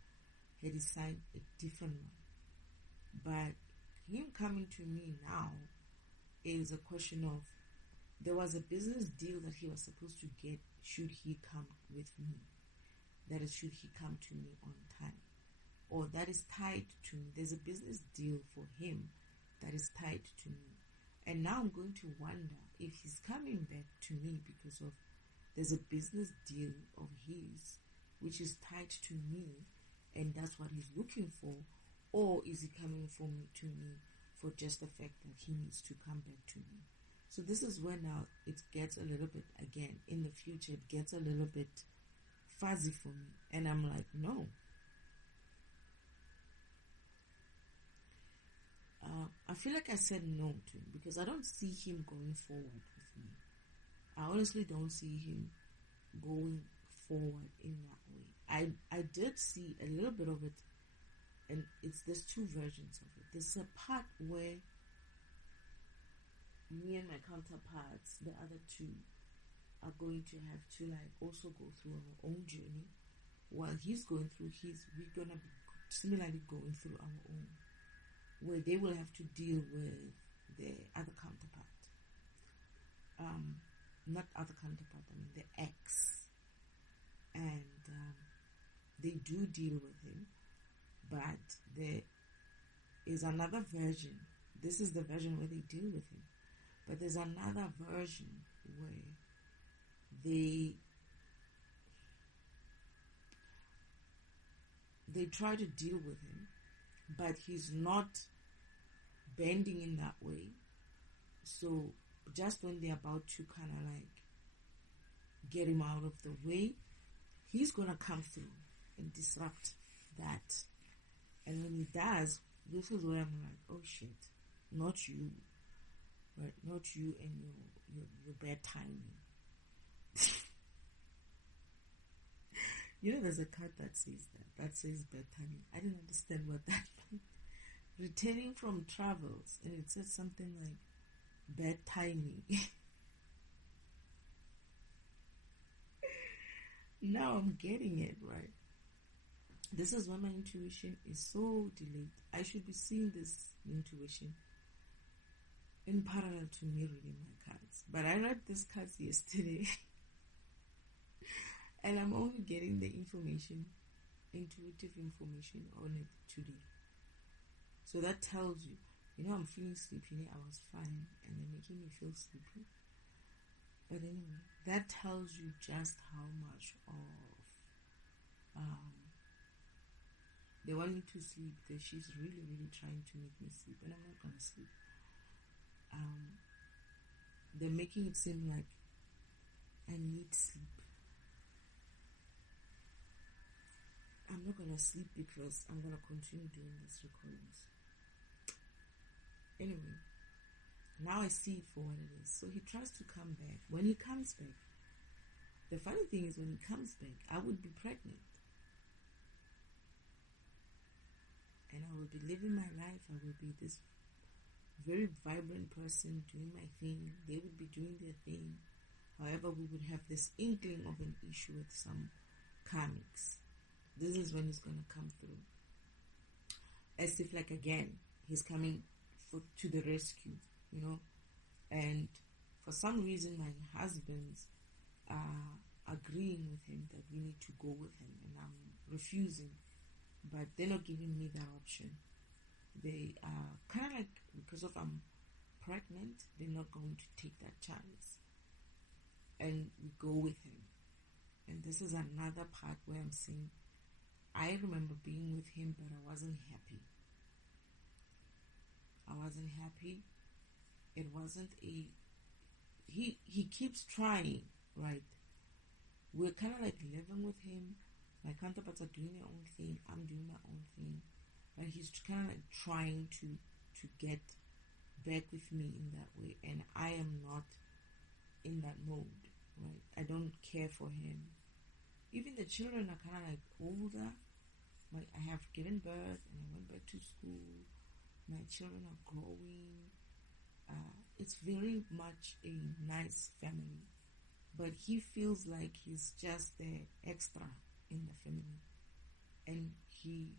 had he signed a different one. But him coming to me now is a question of, there was a business deal that he was supposed to get should he come with me. That is, should he come to me on time. Or that is tied to me. There's a business deal for him that is tied to me. And now I'm going to wonder if he's coming back to me because of there's a business deal of his which is tied to me and that's what he's looking for, or is he coming to me for just the fact that he needs to come back to me. So this is where now it gets a little bit, again, in the future, it gets a little bit fuzzy for me. And I'm like, no. I feel like I said no to him because I don't see him going forward with me. I honestly don't see him going forward in that way. I did see a little bit of it, and there's two versions of it. There's a part where me and my counterparts, the other two, are going to have to like also go through our own journey. While he's going through his, we're gonna be similarly going through our own, where they will have to deal with the other counterpart. Not other counterpart, I mean the ex. And they do deal with him, but there is another version. This is the version where they deal with him. But there's another version where they try to deal with him, but he's not bending in that way. So just when they're about to kind of like get him out of the way, he's going to come through and disrupt that. And when he does, this is where I'm like, oh shit, not you. Right? Not you and your bad timing. You know, there's a card that says that says bad timing. I didn't understand what that meant. Returning from travels, and it said something like bad timing. Now I'm getting it, right? This is when my intuition is so delayed. I should be seeing this intuition in parallel to me reading my cards. But I read these cards yesterday and I'm only getting the information, intuitive information on it today. So that tells you, I'm feeling sleepy. I was fine and they're making me feel sleepy. But anyway, that tells you just how much of they want me to sleep. That she's really, really trying to make me sleep, and I'm not gonna sleep. They're making it seem like I need sleep. I'm not gonna sleep because I'm gonna continue doing these recordings. Anyway, now I see it for what it is. So he tries to come back. When he comes back, the funny thing is when he comes back, I would be pregnant. And I will be living my life. I will be this very vibrant person doing my thing. They would be doing their thing. However, we would have this inkling of an issue with some karmics. This is when he's going to come through. As if like again, he's coming to the rescue, And for some reason, my husbands are agreeing with him that we need to go with him. And I'm refusing but they're not giving me that option. They are kind of like, because of I'm pregnant, they're not going to take that chance, and we go with him. And this is another part where I'm saying, I remember being with him, but I wasn't happy. I wasn't happy. It wasn't a... He keeps trying, right? We're kind of like living with him. My counterparts are doing their own thing. I'm doing my own thing. But he's kind of like trying to get back with me in that way. And I am not in that mode, right? I don't care for him. Even the children are kind of like older. I have given birth and I went back to school. My children are growing. It's very much a nice family. But he feels like he's just the extra in the family. And he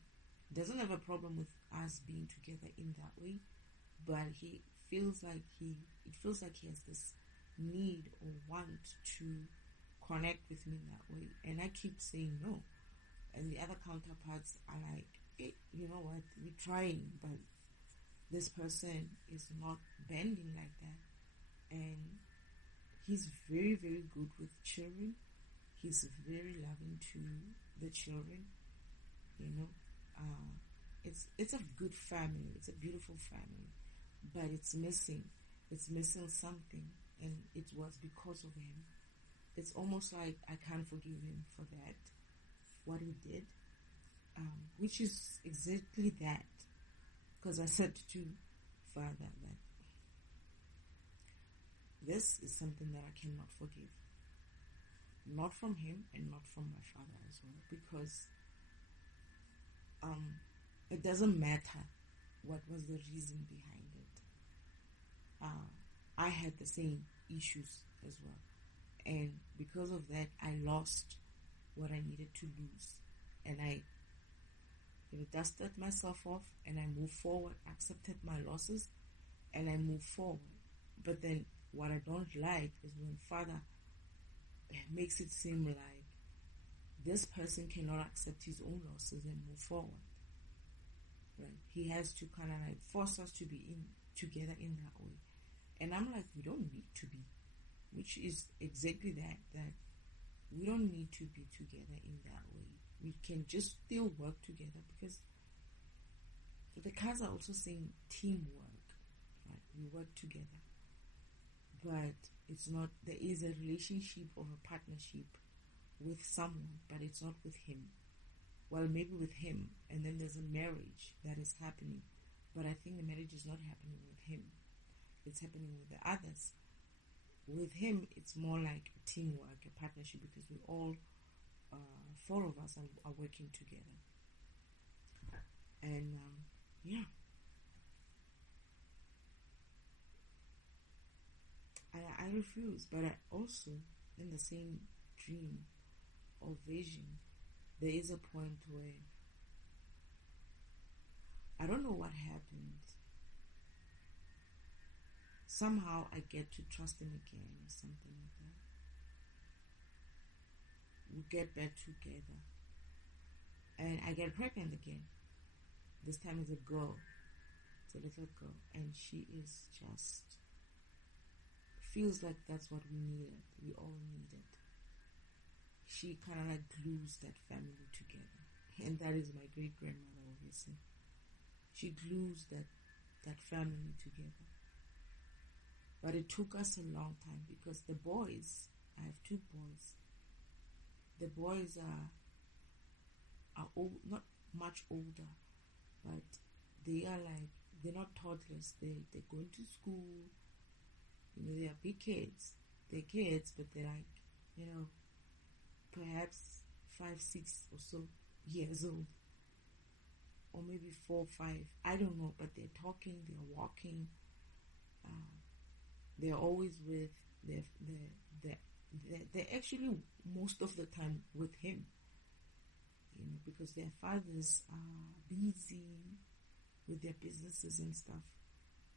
doesn't have a problem with us being together in that way. But it feels like he has this need or want to connect with me in that way. And I keep saying no. And the other counterparts are like, hey, you know what, we're trying, but this person is not bending like that. And he's very, very good with children. He's very loving to the children. You know, it's a good family. It's a beautiful family, but it's missing something, and it was because of him. It's almost like I can't forgive him for that, what he did, which is exactly that. Because I said to Father that this is something that I cannot forgive. Not from him and not from my father as well. Because it doesn't matter what was the reason behind it. I had the same issues as well. And because of that, I lost what I needed to lose. And I dusted myself off and I moved forward, accepted my losses, and I moved forward. But then what I don't like is when Father makes it seem like this person cannot accept his own losses and move forward. Right? He has to kind of like force us to be together in that way. And I'm like, we don't need to be. Which is exactly that we don't need to be together in that way. We can just still work together, because the cards are also saying teamwork, right? We work together, but it's not, there is a relationship or a partnership with someone, but it's not with him. Well, maybe with him, and then there's a marriage that is happening, but I think the marriage is not happening with him. It's happening with the others. With him, it's more like a teamwork, a partnership, because we all, 4 of us are working together. And yeah, I refuse. But I also, in the same dream or vision, there is a point where I don't know what happened. Somehow I get to trust him again or something like that. We get back together. And I get pregnant again. This time it's a girl. It's a little girl. And she is just... feels like that's what we needed. We all needed. She kind of like glues that family together. And that is my great-grandmother, obviously. She glues that family together. But it took us a long time, because the boys, I have 2 boys. The boys are old, not much older, but they are like, they're not toddlers. They're going to school. You know, they are big kids. They're kids, but they're like, you know, perhaps 5, 6 or so years old. Or maybe 4, 5. I don't know, but they're talking, they're walking. They're always with, they're actually most of the time with him, you know, because their fathers are busy with their businesses and stuff.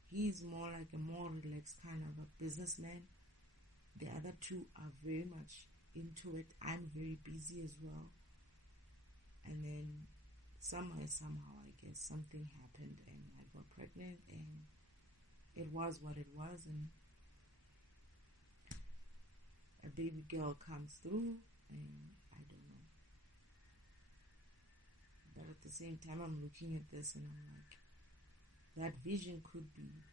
He's more like a more relaxed kind of a businessman. The other 2 are very much into it. I'm very busy as well. And then somehow, I guess something happened and I got pregnant, and it was what it was, and a baby girl comes through, and I don't know. But at the same time, I'm looking at this and I'm like, that vision could be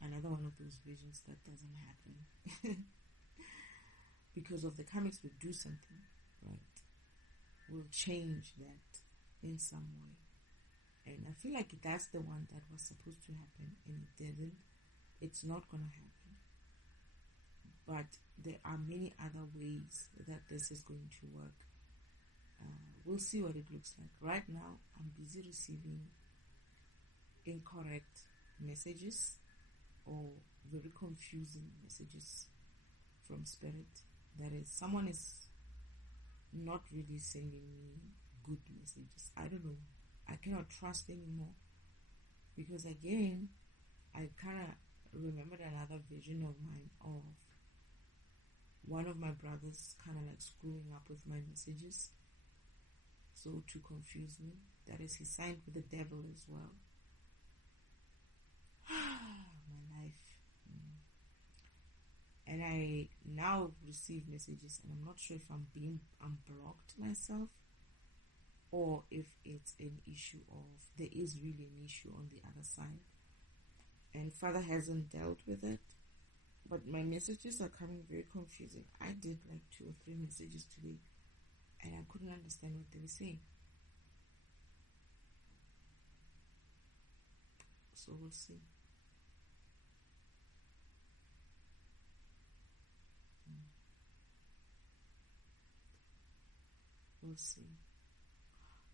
another one of those visions that doesn't happen. Because of the comics will do something, right? Will change that in some way. And I feel like that's the one that was supposed to happen and it didn't. It's not going to happen. But there are many other ways that this is going to work. We'll see what it looks like. Right now, I'm busy receiving incorrect messages or very confusing messages from Spirit. That is, someone is not really sending me good messages. I don't know. I cannot trust anymore. Because again, I kind of remembered another vision of mine of one of my brothers kind of like screwing up with my messages. So to confuse me, that is, he signed with the devil as well. My life. And I now receive messages and I'm not sure if I'm blocked myself or if it's an issue of there is really an issue on the other side. And Father hasn't dealt with it. But my messages are coming very confusing. I did like 2 or 3 messages today and I couldn't understand what they were saying. So we'll see. We'll see.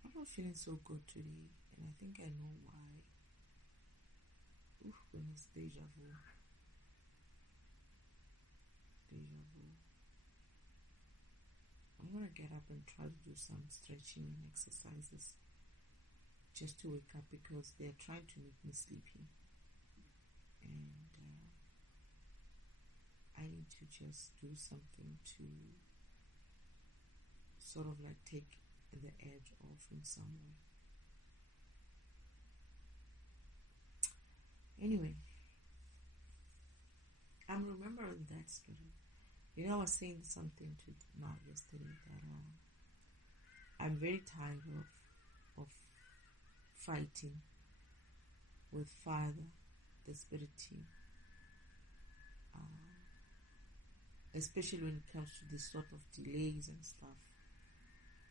I'm not feeling so good today, and I think I know why. Oof, goodness, deja vu. Deja vu. I'm gonna get up and try to do some stretching and exercises just to wake up because they're trying to make me sleepy. And I need to just do something to sort of like take the edge off in some way. Anyway, I'm remembering that story. I was saying something to Ma yesterday that I'm very tired of fighting with Father, the Spirit team, especially when it comes to this sort of delays and stuff.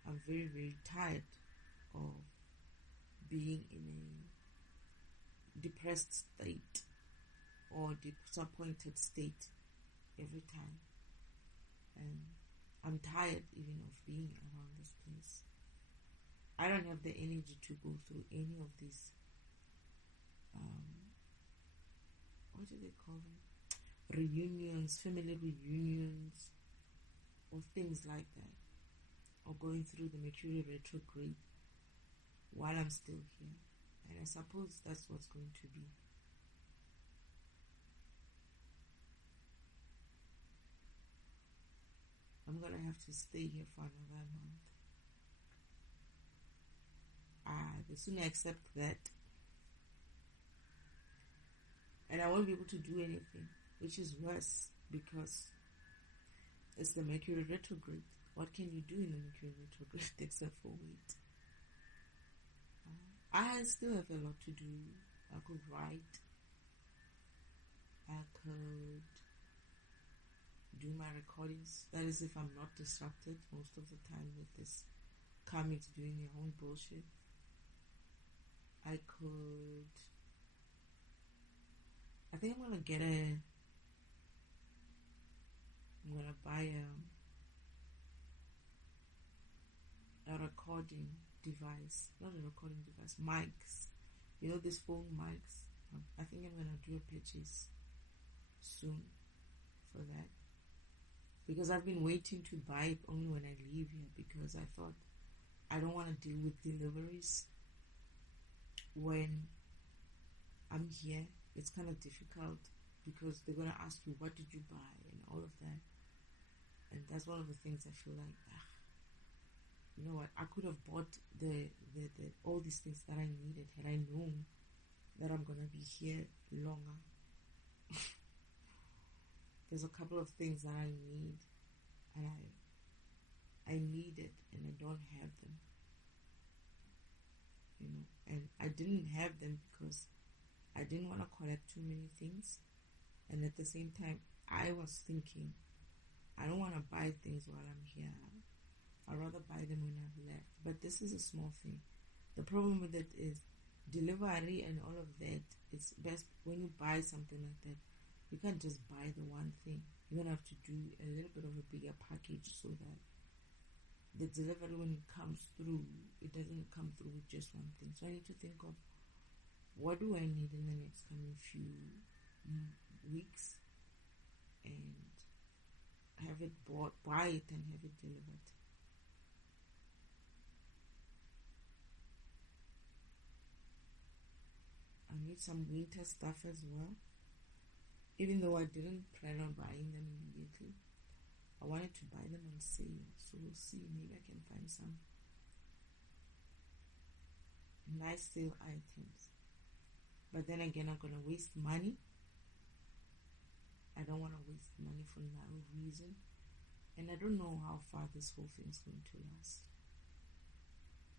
I'm very, very tired of being in a depressed state or disappointed state every time. And I'm tired even of being around this place. I don't have the energy to go through any of these, what do they call them? Reunions, family reunions, or things like that. Or going through the Mercury retrograde while I'm still here. And I suppose that's what's going to be. I'm going to have to stay here for another month. The sooner I accept that, and I won't be able to do anything, which is worse because it's the Mercury retrograde. What can you do in the Mercury retrograde except for wait? I still have a lot to do. I could write. I could do my recordings. That is if I'm not distracted most of the time with this comics doing your own bullshit. I think I'm gonna buy a recording device, not a recording device, mics. These phone mics. I think I'm gonna do a purchase soon for that because I've been waiting to buy it only when I leave here because I thought I don't want to deal with deliveries when I'm here. It's kind of difficult because they're gonna ask you what did you buy and all of that, and that's one of the things I feel like you know what, I could have bought the all these things that I needed had I known that I'm gonna be here longer. There's a couple of things that I need, and I need it, and I don't have them. You know, and I didn't have them because I didn't want to collect too many things, and at the same time, I was thinking, I don't want to buy things while I'm here. I'd rather buy them when I've left. But this is a small thing. The problem with it is delivery and all of that. It's best when you buy something like that, you can't just buy the one thing. You're going to have to do a little bit of a bigger package so that the delivery, when it comes through, it doesn't come through with just one thing. So I need to think of, what do I need in the next coming few weeks, and have it bought, buy it and have it delivered. I need some winter stuff as well. Even though I didn't plan on buying them immediately, I wanted to buy them on sale. So we'll see. Maybe I can find some nice sale items. But then again, I'm going to waste money. I don't want to waste money for no reason. And I don't know how far this whole thing is going to last.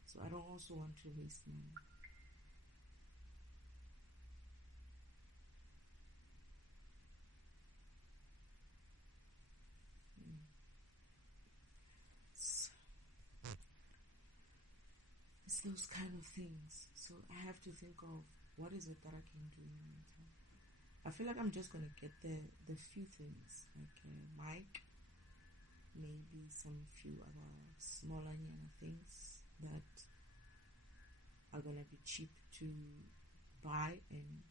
So I don't also want to waste money. It's those kind of things. So I have to think of, what is it that I can do in the meantime. I feel like I'm just going to get the few things, like a mic, maybe some few other smaller things that are going to be cheap to buy and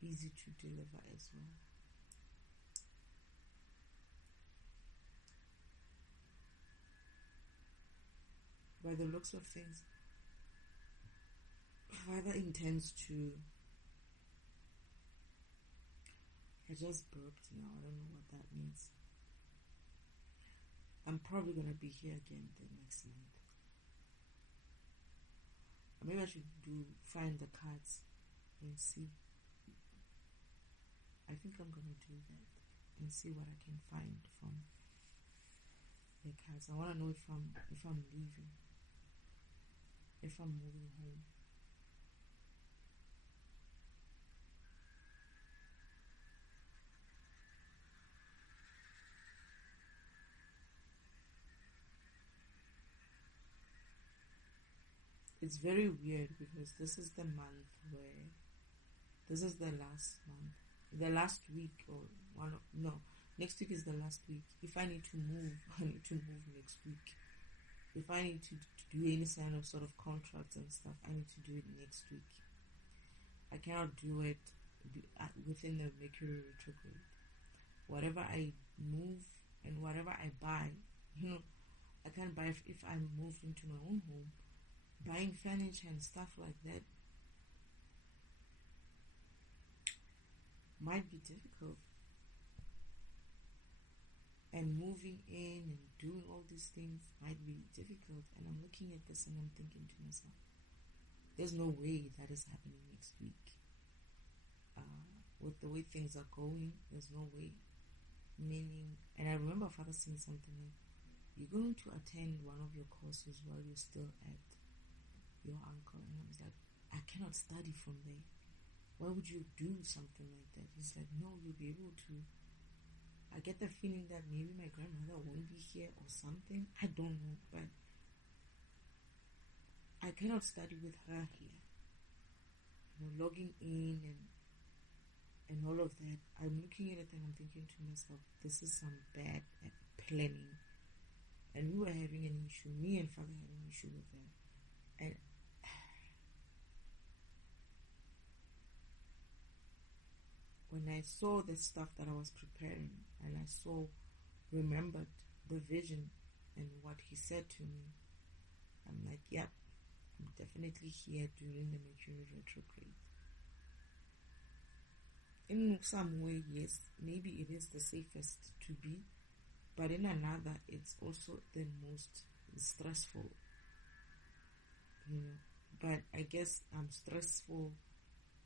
easy to deliver as well. By the looks of things, Father intends to... I just burped now. I don't know what that means. I'm probably going to be here again the next month. Or maybe I should find the cards and see. I think I'm going to do that and see what I can find from the cards. I want to know if I'm leaving, if I'm moving home. It's very weird because this is the month where, this is the last month, the last week, or next week is the last week. If I need to move, I need to move next week. If I need to do any kind of sort of contracts and stuff, I need to do it next week. I cannot do it within the Mercury retrograde. Whatever I move and whatever I buy, I can't buy if I move into my own home. Buying furniture and stuff like that might be difficult. And moving in and doing all these things might be difficult. And I'm looking at this and I'm thinking to myself, there's no way that is happening next week. With the way things are going, there's no way. Meaning, and I remember Father saying something like, you're going to attend one of your courses while you're still at your uncle. And I was like, I cannot study from there. Why would you do something like that? He's like, no, you'll be able to. I get the feeling that maybe my grandmother won't be here or something. I don't know, but I cannot study with her here. Logging in and all of that. I'm looking at it and I'm thinking to myself, this is some bad planning. And we were having an issue. Me and Father had an issue with that. And when I saw the stuff that I was preparing, and I remembered the vision and what he said to me, I'm like, yep, I'm definitely here during the Mercury retrograde. In some way, yes, maybe it is the safest to be, but in another, it's also the most stressful, you know. But I guess I'm stressful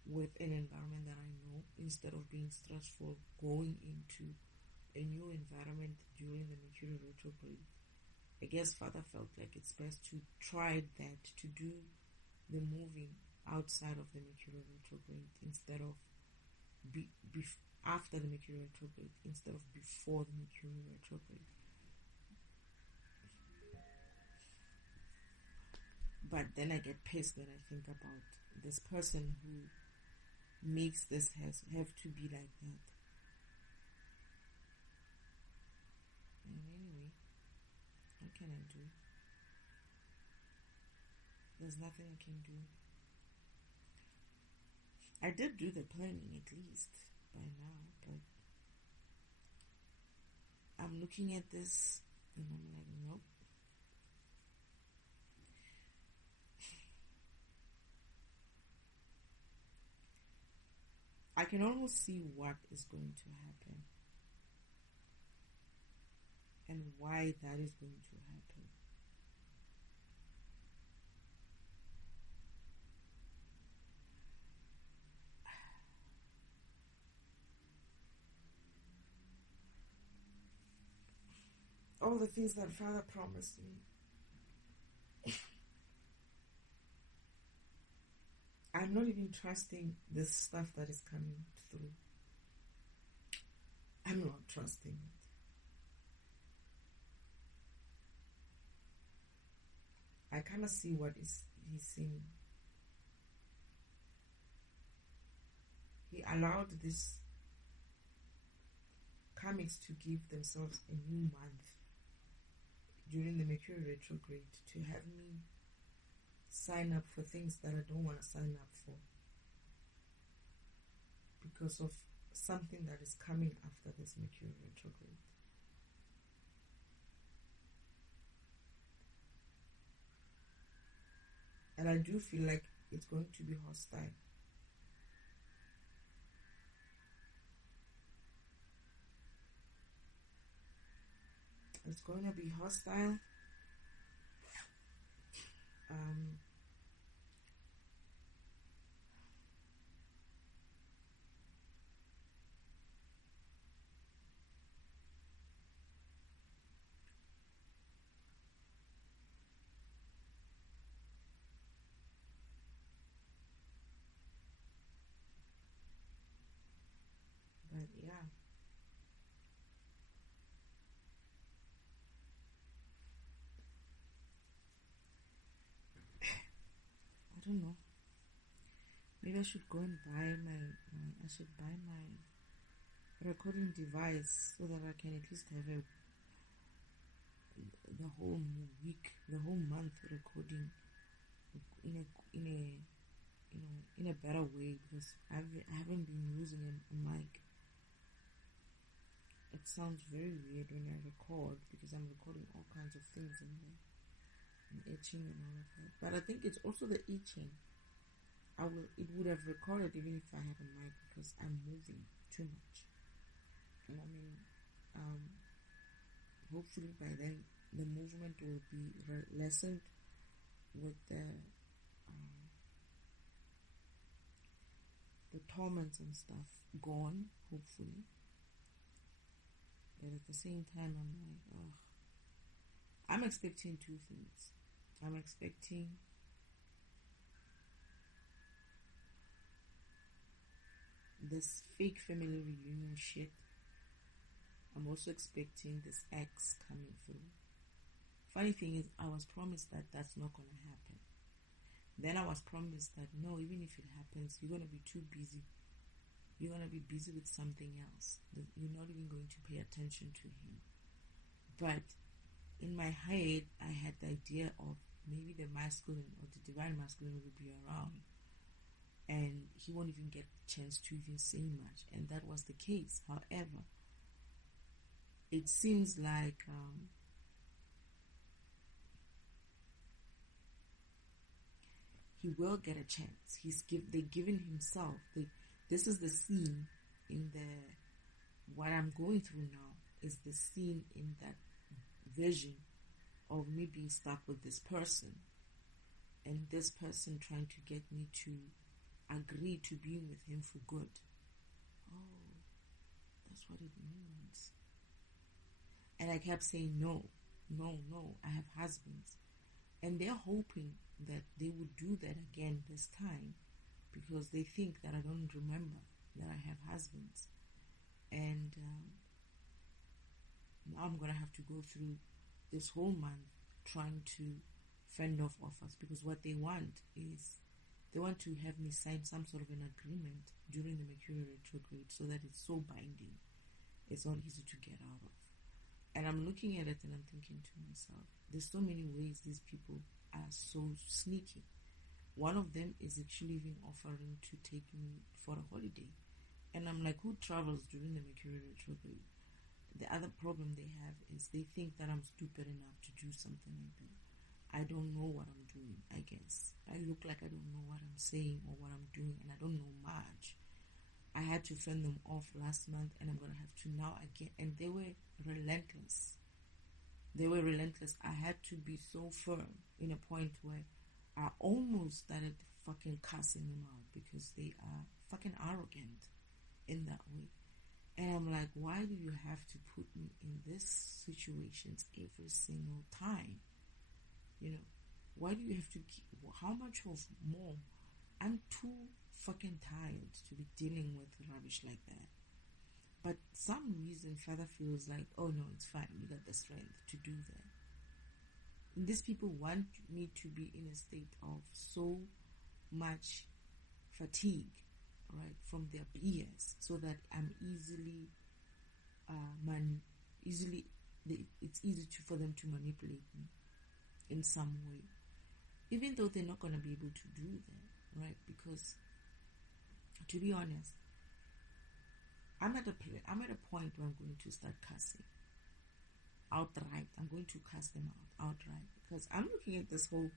with an environment that I know instead of being stressful going into a new environment during the Mercury retrograde. I guess Father felt like it's best to try that, to do the moving outside of the Mercury retrograde instead of after the Mercury retrograde instead of before the Mercury retrograde. But then I get pissed when I think about this person who makes this have to be like that. And anyway, what can I do? There's nothing I can do. I did do the planning at least by now, but I'm looking at this and I'm like, nope. I can almost see what is going to happen and why that is going to happen. All the things that Father promised me. I'm not even trusting this stuff that is coming through. I'm not trusting it. I kind of see what he's saying. He allowed this karmics to give themselves a new month during the Mercury retrograde to have me sign up for things that I don't want to sign up for because of something that is coming after this Mercury retrograde. And I do feel like it's going to be hostile. It's going to be hostile. But yeah. I don't know. Maybe I should go and buy my recording device so that I can at least have the whole week, the whole month recording in a better way, because I haven't been using a mic. It sounds very weird when I record because I'm recording all kinds of things in there. Itching and all of that, but I think it's also the itching. It would have recorded even if I had a mic because I'm moving too much. And I mean, hopefully by then the movement will be lessened with the torments and stuff gone, hopefully. But at the same time, I'm like, oh, I'm expecting two things. I'm expecting this fake family reunion shit. I'm also expecting this ex coming through. Funny thing is, I was promised that that's not going to happen. Then I was promised that no, even if it happens, you're going to be too busy. You're going to be busy with something else. You're not even going to pay attention to him. But in my head, I had the idea of maybe the masculine or the divine masculine will be around and he won't even get a chance to even say much. And that was the case. However, it seems like he will get a chance. They're giving himself. This is the scene in what I'm going through now is the scene in that vision of me being stuck with this person. and this person trying to get me to agree to being with him for good. Oh, that's what it means. And I kept saying, no, I have husbands. And they're hoping that they would do that again this time because they think that I don't remember that I have husbands. And now I'm going to have to go through this whole month trying to fend off offers, because what they want is they want to have me sign some sort of an agreement during the Mercury retrograde so that it's so binding, it's not easy to get out of. And I'm looking at it and I'm thinking to myself, there's so many ways these people are so sneaky. One of them is actually even offering to take me for a holiday. And I'm like, who travels during the Mercury retrograde? The other problem they have is they think that I'm stupid enough to do something like that. I don't know what I'm doing, I guess. I look like I don't know what I'm saying or what I'm doing, and I don't know much. I had to fend them off last month, and I'm going to have to now again. And they were relentless. I had to be so firm in a point where I almost started fucking cussing them out because they are fucking arrogant in that way. And I'm like, why do you have to put me in these situations every single time? You know, why do you have to keep, how much of more? I'm too fucking tired to be dealing with rubbish like that. But some reason Father feels like, oh no, it's fine, you got the strength to do that. And these people want me to be in a state of so much fatigue, right, from their BS, so that I'm it's easy for them to manipulate me in some way, even though they're not going to be able to do that, right? Because to be honest, I'm at a point where I'm going to start cussing outright. I'm going to cuss them out outright because I'm looking at this whole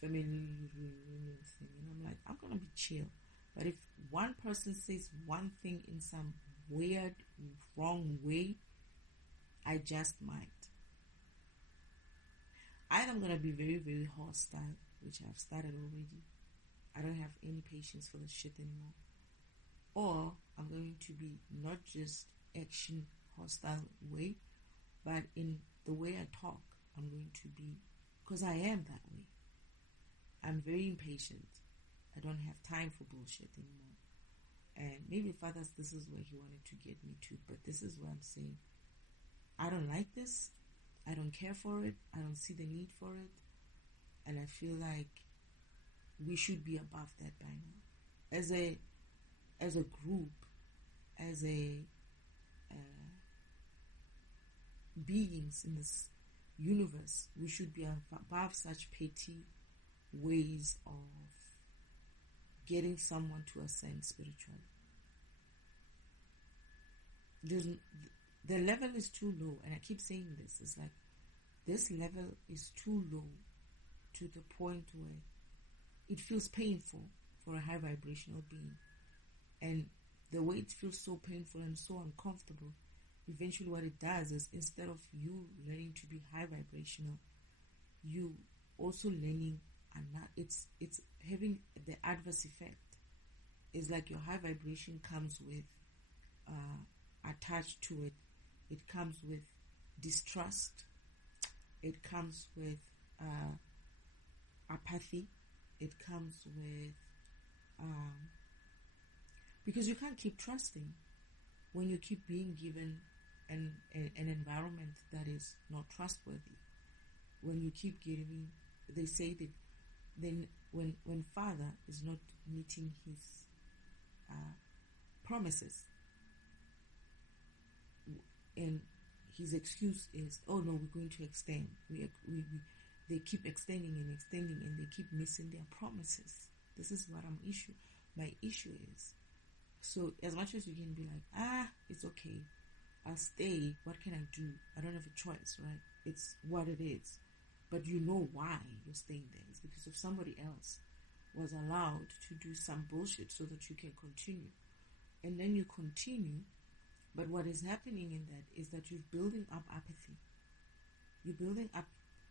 family reunion thing and I'm like, I'm going to be chill. But if one person says one thing in some weird, wrong way, I just might. Either I'm going to be very, very hostile, which I've started already. I don't have any patience for this shit anymore. Or I'm going to be not just action hostile way, but in the way I talk, I'm going to be, because I am that way. I'm very impatient. I don't have time for bullshit anymore. And maybe Father, this is where he wanted to get me to, but this is what I'm saying. I don't like this. I don't care for it. I don't see the need for it. And I feel like we should be above that by now. As a group, as beings in this universe, we should be above such petty ways of getting someone to ascend spiritually. The level is too low, and I keep saying this. It's like this level is too low to the point where it feels painful for a high vibrational being. And the way it feels so painful and so uncomfortable, eventually what it does is, instead of you learning to be high vibrational, you also learning, and it's having the adverse effect. It's like your high vibration comes with attached to it. It comes with distrust. It comes with apathy. It comes with because you can't keep trusting when you keep being given an environment that is not trustworthy. When you keep giving, they say that then when Father is not meeting his promises, and his excuse is, oh no, we're going to extend. They keep extending and they keep missing their promises. This is what my issue is. So as much as you can be like, it's okay, I'll stay, what can I do? I don't have a choice, right? It's what it is. But you know why you're staying there. It's because of somebody else was allowed to do some bullshit so that you can continue. And then you continue, but what is happening in that is that you're building up apathy. You're building up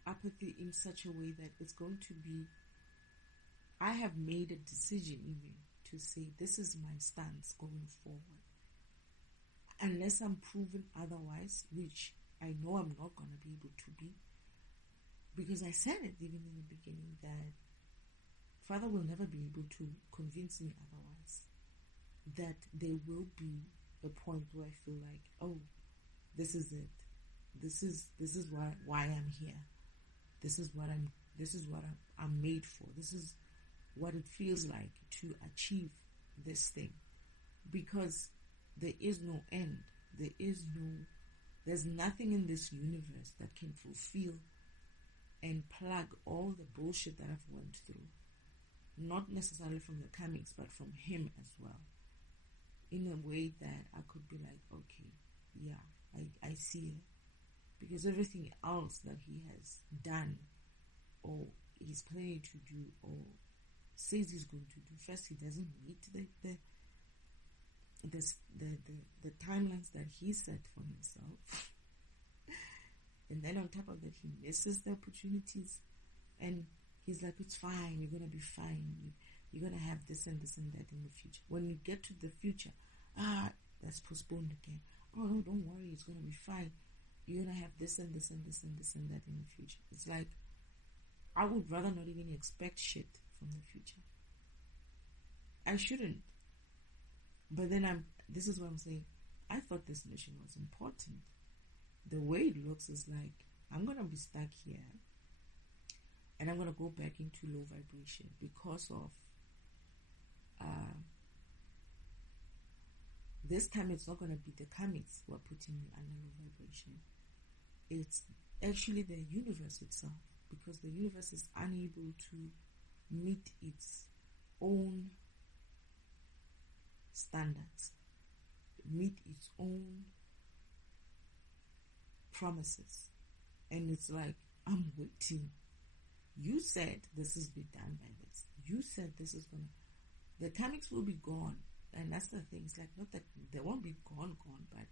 apathy in such a way that it's going to be I have made a decision even to say this is my stance going forward. Unless I'm proven otherwise, which I know I'm not going to be able to be, because I said it even in the beginning that Father will never be able to convince me otherwise. That there will be a point where I feel like, oh, this is it. This is why I'm here. This is what I'm made for. This is what it feels like to achieve this thing. Because there is no end. There's nothing in this universe that can fulfill and plug all the bullshit that I've went through. Not necessarily from the comics, but from him as well. In a way that I could be like, okay, yeah, I see it. Because everything else that he has done or he's planning to do or says he's going to do, first he doesn't meet the timelines that he set for himself. And then on top of that, he misses the opportunities. And he's like, it's fine, you're going to be fine. You're going to have this and this and that in the future. When you get to the future, that's postponed again. Oh, no, don't worry, it's going to be fine. You're going to have this and this and this and this and that in the future. It's like, I would rather not even expect shit from the future. I shouldn't. But then this is what I'm saying. I thought this mission was important. The way it looks is like, I'm going to be stuck here. And I'm going to go back into low vibration because of this time. It's not going to be the comics who are putting me under low vibration. It's actually the universe itself, because the universe is unable to meet its own standards, meet its own promises. And it's like, I'm waiting. You said this is be done by this. You said this is gonna, the comics will be gone. And that's the thing. It's like, not that they won't be gone, but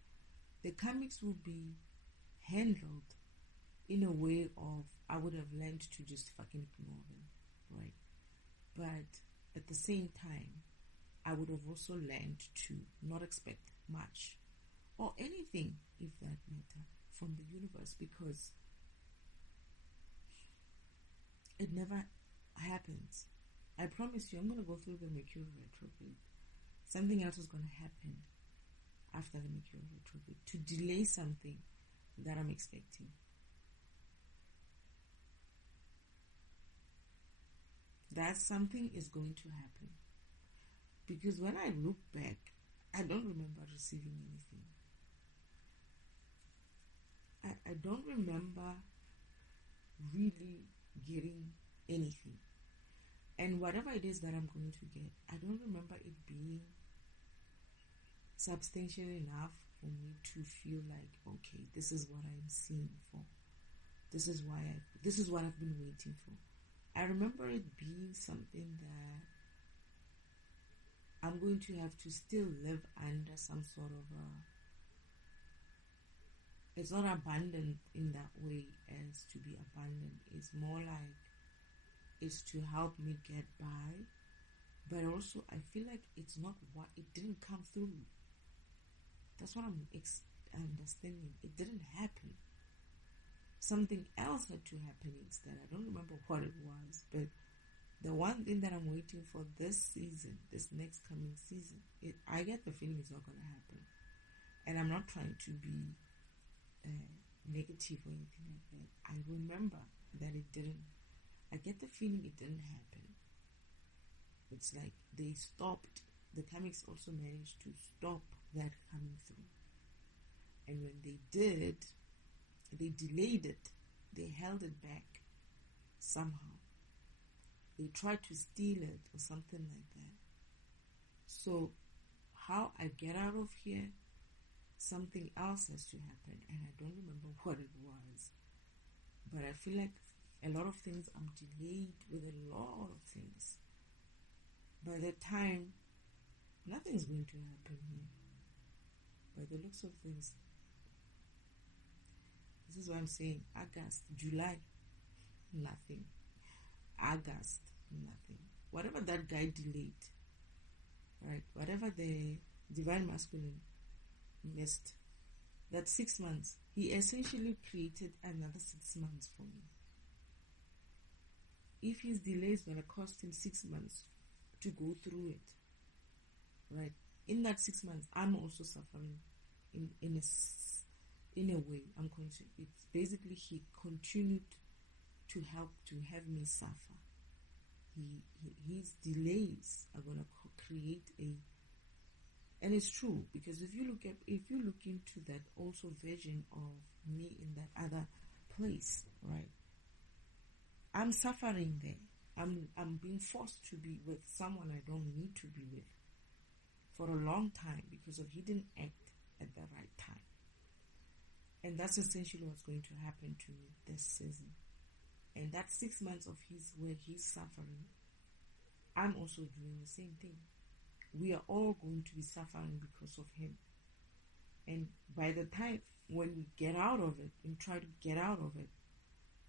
the comics will be handled in a way of, I would have learned to just fucking ignore them, right? But at the same time, I would have also learned to not expect much or anything, if that matter, from the universe, because it never happens. I promise you, I'm going to go through the Mercury retrograde. Something else is going to happen after the Mercury retrograde to delay something that I'm expecting. That something is going to happen. Because when I look back, I don't remember receiving anything. I don't remember really getting anything. And whatever it is that I'm going to get, I don't remember it being substantial enough for me to feel like, okay, this is what I'm seeing for. This is what I've been waiting for. I remember it being something that I'm going to have to still live under some sort of it's not abundant in that way as to be abundant. It's more like it's to help me get by. But also I feel like it's not what, it didn't come through. That's what I'm understanding. It didn't happen. Something else had to happen instead. I don't remember what it was, but the one thing that I'm waiting for this season, this next coming season, I get the feeling it's not going to happen. And I'm not trying to be negative or anything like that. I remember that it didn't. I get the feeling it didn't happen. It's like they stopped. The comics also managed to stop that coming through. And when they did, they delayed it. They held it back somehow. They tried to steal it or something like that. So how I get out of here, something else has to happen. And I don't remember what it was. But I feel like a lot of things, I'm delayed with a lot of things. By the time, nothing's going to happen here. By the looks of things, this is what I'm saying. August, July, nothing. August, nothing. whatever that guy delayed, right? Whatever the divine masculine missed, that 6 months, he essentially created another 6 months for me. If his delay is going to cost him 6 months to go through it, right? In that 6 months, I'm also suffering in a way. I'm conscious. It's basically he continued to help to have me suffer. His delays are going to create and it's true, because if you look into that also version of me in that other place, right? I'm suffering there. I'm being forced to be with someone I don't need to be with for a long time because of he didn't act at the right time. And that's essentially what's going to happen to me this season. And that 6 months of his where he's suffering, I'm also doing the same thing. We are all going to be suffering because of him. And by the time when we get out of it and try to get out of it,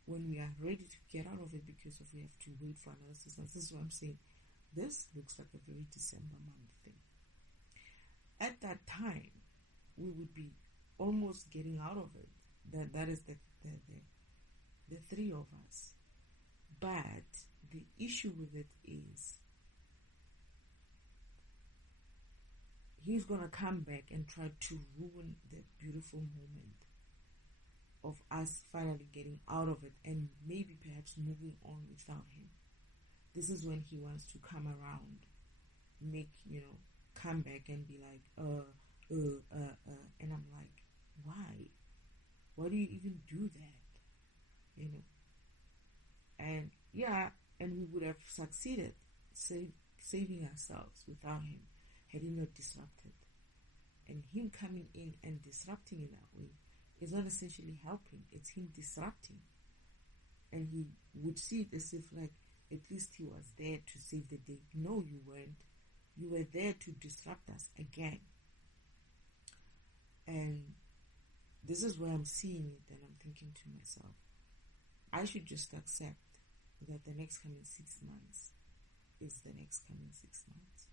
when we are ready to get out of it because of we have to wait for another 6 months, this is what I'm saying. This looks like a very December month thing. At that time, we would be almost getting out of it. That is the three of us. But the issue with it is he's going to come back and try to ruin the beautiful moment of us finally getting out of it and maybe perhaps moving on without him. This is when he wants to come around, come back and be like, and I'm like, why? Why do you even do that? And yeah, and we would have succeeded saving ourselves without him had he not disrupted. And him coming in and disrupting in that way is not essentially helping, it's him disrupting. And he would see it as if like at least he was there to save the day. No, you weren't. You were there to disrupt us again. And this is where I'm seeing it, and I'm thinking to myself, I should just accept that the next coming 6 months is the next coming 6 months.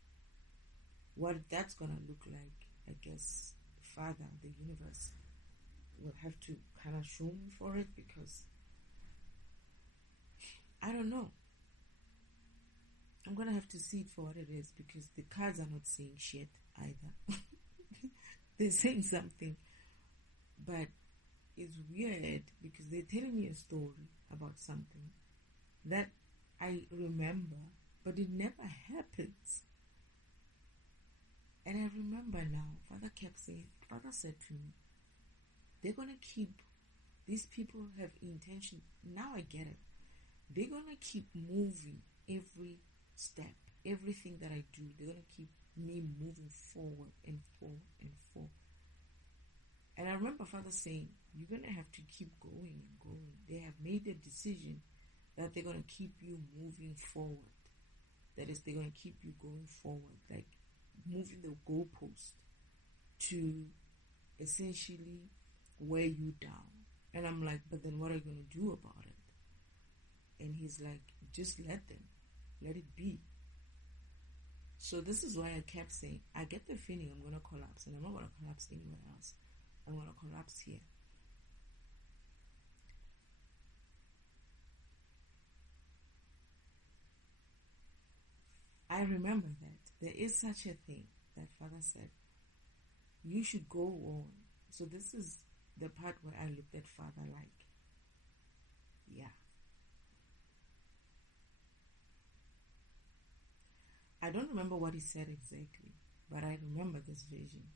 What that's going to look like, I guess, Father, the universe, will have to kind of show me for it, because I don't know. I'm going to have to see it for what it is, because the cards are not saying shit either. They're saying something, but it's weird because they're telling me a story about something that I remember, but it never happens. And I remember now, Father said to me, they're going to keep, these people have intention, now I get it, they're going to keep moving every step, everything that I do, they're going to keep me moving forward and forward and forward. And I remember Father saying, you're going to have to keep going and going. They have made a decision that they're going to keep you moving forward. That is, they're going to keep you going forward, like moving the goalpost to essentially wear you down. And I'm like, but then what are you going to do about it? And he's like, just let them. Let it be. So this is why I kept saying, I get the feeling I'm going to collapse, and I'm not going to collapse anywhere else. I'm going to collapse here. I remember that there is such a thing that Father said, you should go on. So this is the part where I looked at Father like, yeah. I don't remember what he said exactly, but I remember this vision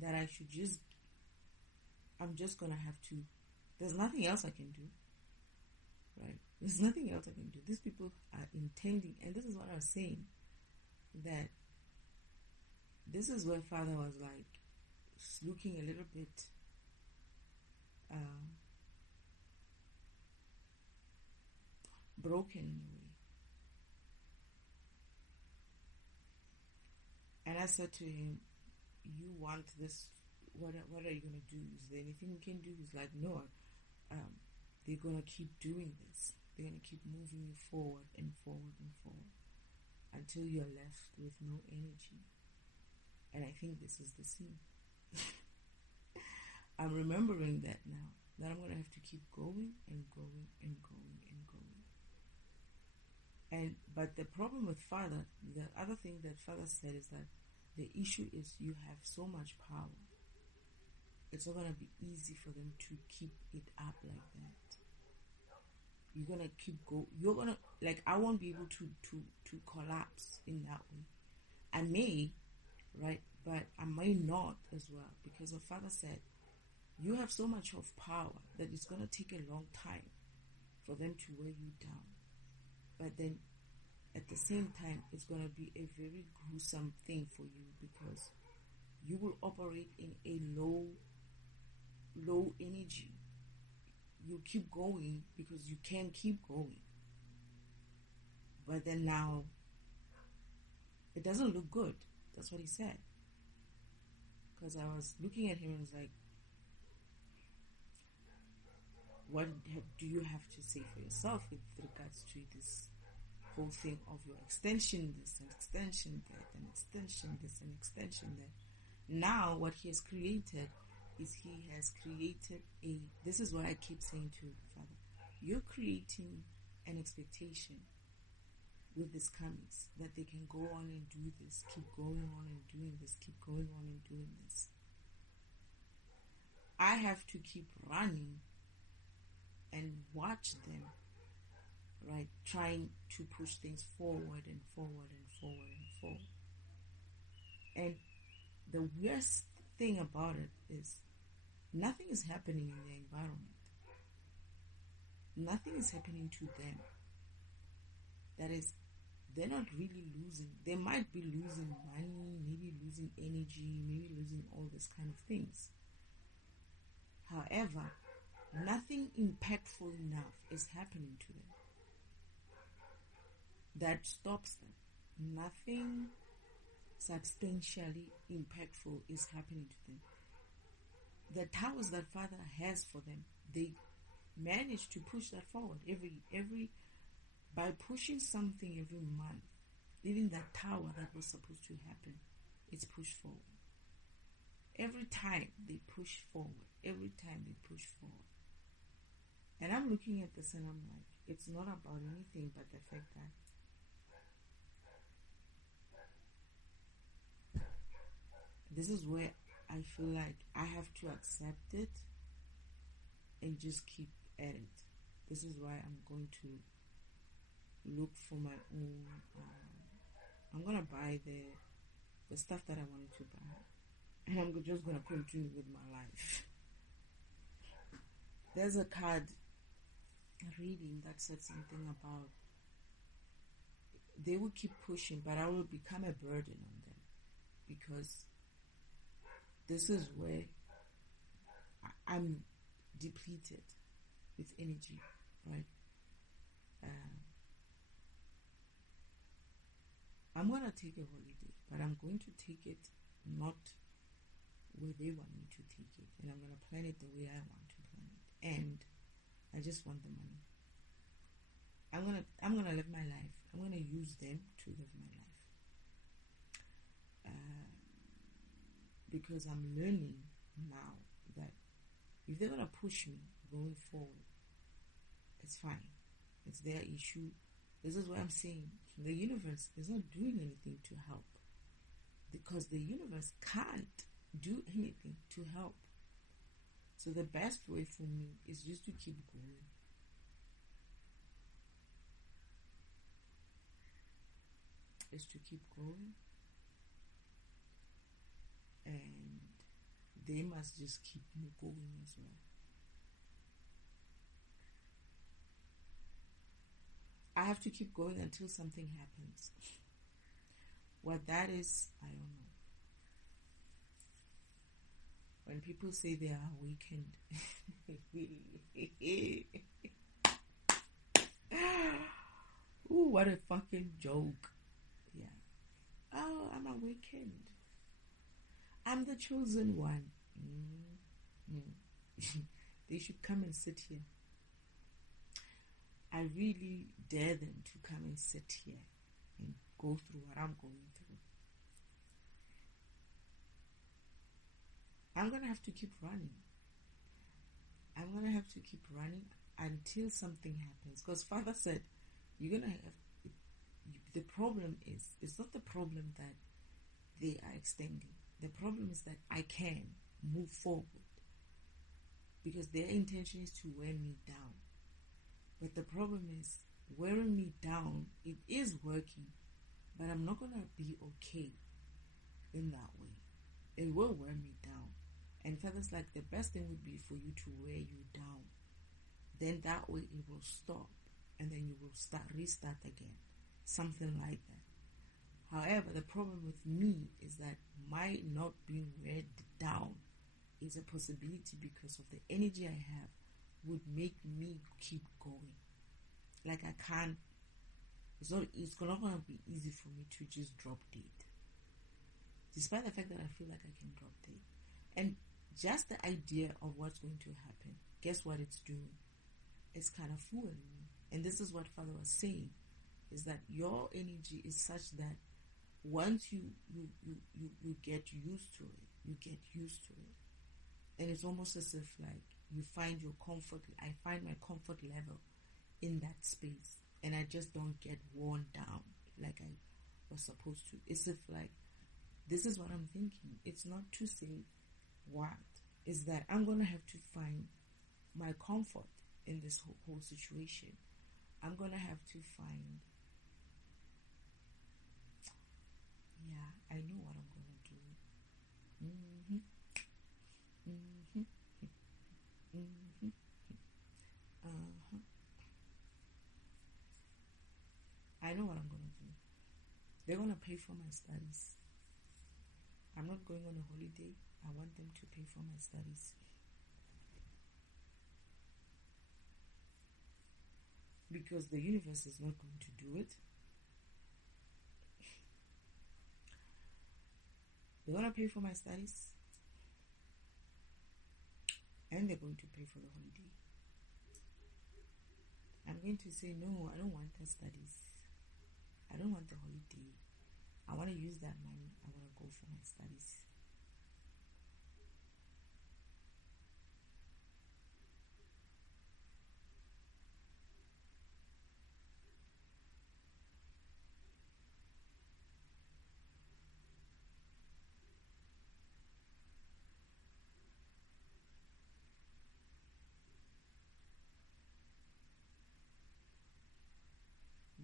that I'm just going to have to, there's nothing else I can do, right? There's nothing else I can do. These people are intending, and this is what I was saying, that this is where Father was like looking a little bit broken in a way. And I said to him, you want this, what are you going to do? Is there anything we can do? He's like, no, they're going to keep doing this. They're going to keep moving you forward and forward and forward until you're left with no energy. And I think this is the scene. I'm remembering that now, that I'm going to have to keep going and going and going and going. But the problem with Father, the other thing that Father said is that the issue is you have so much power. It's not going to be easy for them to keep it up like that. You're going to keep going. You're going to, like, I won't be able to collapse in that way. I may, right? But I may not as well, because what Father said, you have so much of power that it's going to take a long time for them to wear you down. But then at the same time, it's going to be a very gruesome thing for you, because you will operate in a low energy. You keep going because you can keep going. But then now, it doesn't look good. That's what he said. Because I was looking at him and was like, what do you have to say for yourself with regards to this whole thing of your extension this and extension that and extension this and extension that? Now what he has created is this is what I keep saying to Father, you're creating an expectation with these comings that they can go on and do this, keep going on and doing this, keep going on and doing this. I have to keep running and watch them, right, trying to push things forward and forward and forward and forward. And the worst thing about it is nothing is happening in their environment. Nothing is happening to them. That is, they're not really losing. They might be losing money, maybe losing energy, maybe losing all these kind of things. However, nothing impactful enough is happening to them that stops them. Nothing substantially impactful is happening to them. The towers that Father has for them, they manage to push that forward every by pushing something every month. Even that tower that was supposed to happen, it's pushed forward. Every time they push forward. Every time they push forward. And I'm looking at this and I'm like, it's not about anything but the fact that this is where I feel like I have to accept it and just keep at it. This is why I'm going to look for my own. I'm gonna buy the stuff that I wanted to buy, and I'm just gonna continue with my life. There's a card reading that said something about they will keep pushing, but I will become a burden on them, because this is where I'm depleted with energy, right? I'm going to take a holiday, but I'm going to take it not where they want me to take it, and I'm going to plan it the way I want to plan it, and I just want the money. I'm gonna live my life. I'm gonna use them to live my life, because I'm learning now that if they're gonna push me going forward, it's fine. It's their issue. This is what I'm saying. The universe is not doing anything to help, because the universe can't do anything to help. So the best way for me is just to keep going. Is to keep going, and they must just keep going as well. I have to keep going until something happens. What that is, I don't know. When people say they are awakened, ooh, what a fucking joke. Yeah. Oh, I'm awakened. I'm the chosen one. They should come and sit here. I really dare them to come and sit here and go through what I'm going through. I'm going to have to keep running. I'm going to have to keep running until something happens. Because Father said, you're going to have... The problem is, it's not the problem that they are extending. The problem is that I can move forward. Because their intention is to wear me down. But the problem is, wearing me down, it is working. But I'm not going to be okay in that way. It will wear me down. And Father's like, the best thing would be for you to wear you down. Then that way it will stop. And then you will restart again. Something like that. However, the problem with me is that my not being weighed down is a possibility because of the energy I have would make me keep going. Like I can't, it's not going to be easy for me to just drop dead. Despite the fact that I feel like I can drop dead. And just the idea of what's going to happen, guess what it's doing? It's kind of fooling me. And this is what Father was saying, is that your energy is such that once you get used to it, you get used to it. And it's almost as if like you find your comfort. I find my comfort level in that space, and I just don't get worn down like I was supposed to. It's if like, this is what I'm thinking. It's not to say what, is that I'm going to have to find my comfort in this whole situation. I'm going to have to find, I know what I'm going to do. I know what I'm going to do. They're going to pay for my studies. I'm not going on a holiday. I want them to pay for my studies. Because the universe is not going to do it. They're going to pay for my studies. And they're going to pay for the holiday. I'm going to say, no, I don't want the studies. I don't want the holiday. I want to use that money. I want to go for my studies.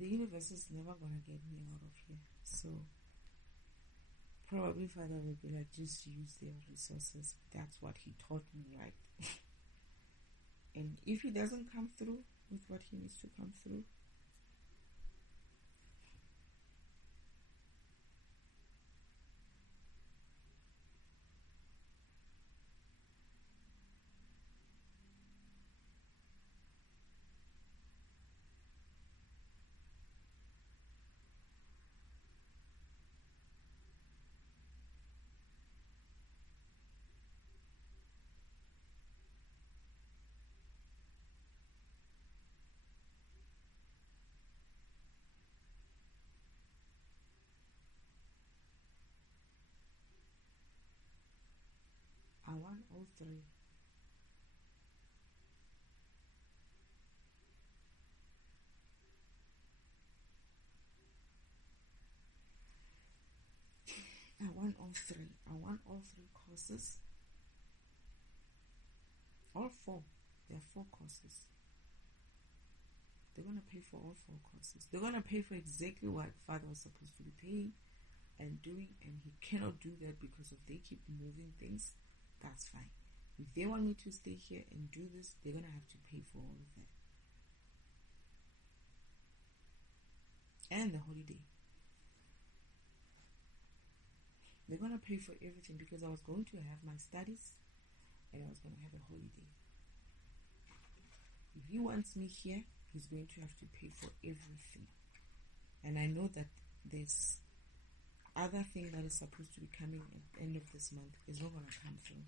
The universe is never going to get me out of here. So, probably Father will be like, just use their resources. That's what he taught me, right? And if he doesn't come through with what he needs to come through, I want all three. I want all three. I want all three courses. All four. There are 4 courses. They're going to pay for all 4 courses. They're going to pay for exactly what Father was supposed to be paying and doing, and he cannot do that because if they keep moving things, that's fine. If they want me to stay here and do this, they're going to have to pay for all of that. And the holiday. They're going to pay for everything because I was going to have my studies and I was going to have a holiday. If he wants me here, he's going to have to pay for everything. And I know that this other thing that is supposed to be coming at the end of this month is not going to come through.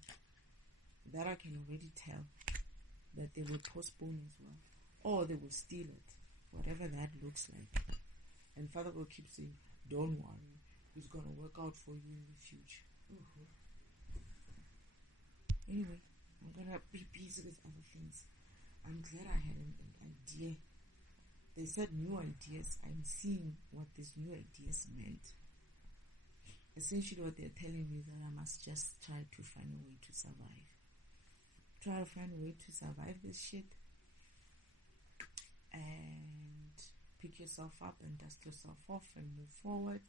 That I can already tell that they will postpone as well. or they will steal it, whatever that looks like. And Father will keep saying, don't worry, it's going to work out for you in the future. Anyway, I'm going to be busy with other things. I'm glad I had an idea. They said new ideas. I'm seeing what these new ideas meant. Essentially what they're telling me that I must just try to find a way to survive. Try to find a way to survive this shit. And pick yourself up and dust yourself off and move forward.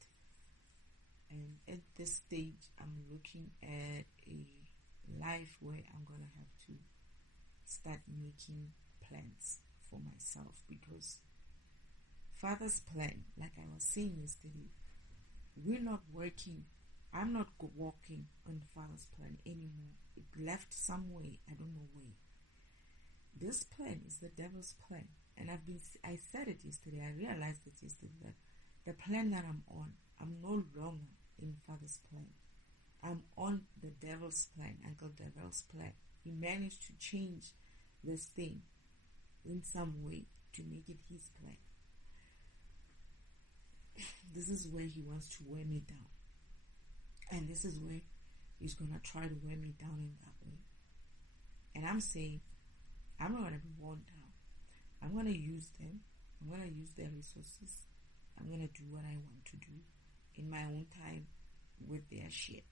And at this stage, I'm looking at a life where I'm going to have to start making plans for myself, because Father's plan, like I was saying yesterday, we're not working. I'm not walking on Father's plan anymore. It left somewhere, I don't know where. This plan is the devil's plan. And I said it yesterday, I realized it yesterday, that the plan that I'm on, I'm no longer in Father's plan. I'm on the devil's plan, Uncle Devil's plan. He managed to change this thing in some way to make it his plan. This is where he wants to wear me down. And this is where he's going to try to wear me down in that way. And I'm saying, I'm not going to be worn down. I'm going to use them. I'm going to use their resources. I'm going to do what I want to do in my own time with their shit.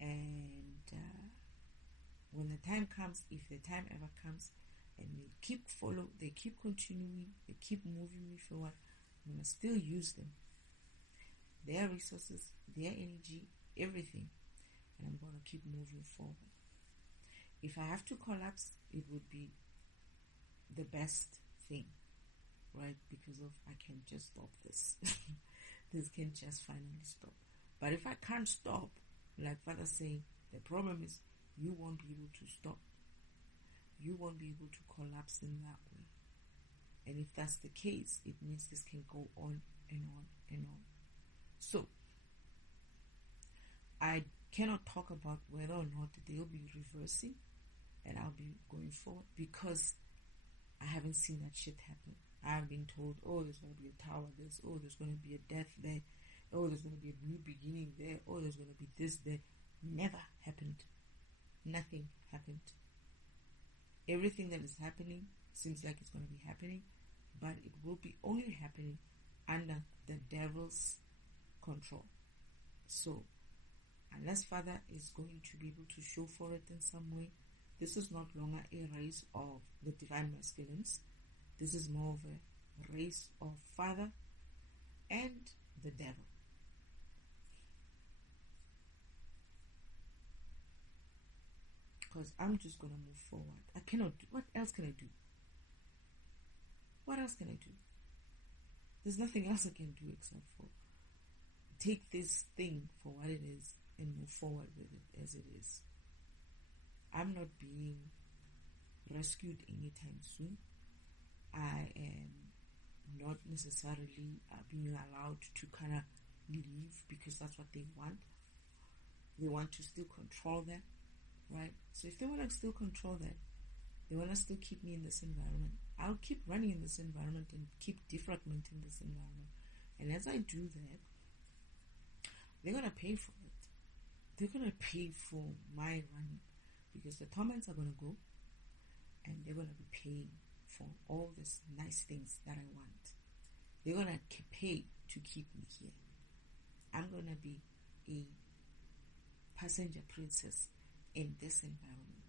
And when the time comes, if the time ever comes, and they keep continuing, they keep moving me forward, I'm going to still use them. Their resources, their energy, everything. And I'm going to keep moving forward. If I have to collapse, it would be the best thing, right? Because I can just stop this. This can just finally stop. But if I can't stop, like Father saying, the problem is you won't be able to stop. You won't be able to collapse in that way. And if that's the case, it means this can go on and on and on. So, I cannot talk about whether or not they'll be reversing and I'll be going forward, because I haven't seen that shit happen. I've been told, oh, there's going to be a tower, there's going to be a death there, oh, there's going to be a new beginning there, oh, there's going to be this there. Never happened. Nothing happened. Everything that is happening seems like it's going to be happening, but it will be only happening under the devil's control. So, unless Father is going to be able to show for it in some way, this is not longer a race of the divine masculines. This is more of a race of Father and the devil. Because I'm just going to move forward. I cannot do. What else can I do? What else can I do? There's nothing else I can do except for take this thing for what it is and move forward with it as it is. I'm not being rescued anytime soon. I am not necessarily being allowed to kind of leave because that's what they want. They want to still control that, right? So if they want to still control that, they want to still keep me in this environment. I'll keep running in this environment and keep defragmenting this environment. And as I do that, they're going to pay for it. They're going to pay for my running, because the torments are going to go and they're going to be paying for all these nice things that I want. They're going to pay to keep me here. I'm going to be a passenger princess in this environment.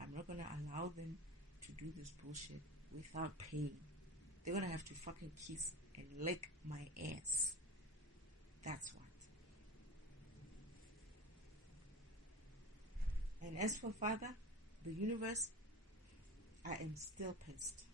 I'm not going to allow them to do this bullshit without paying. They're going to have to fucking kiss and lick my ass. That's what. And as for Father, the universe, I am still pissed.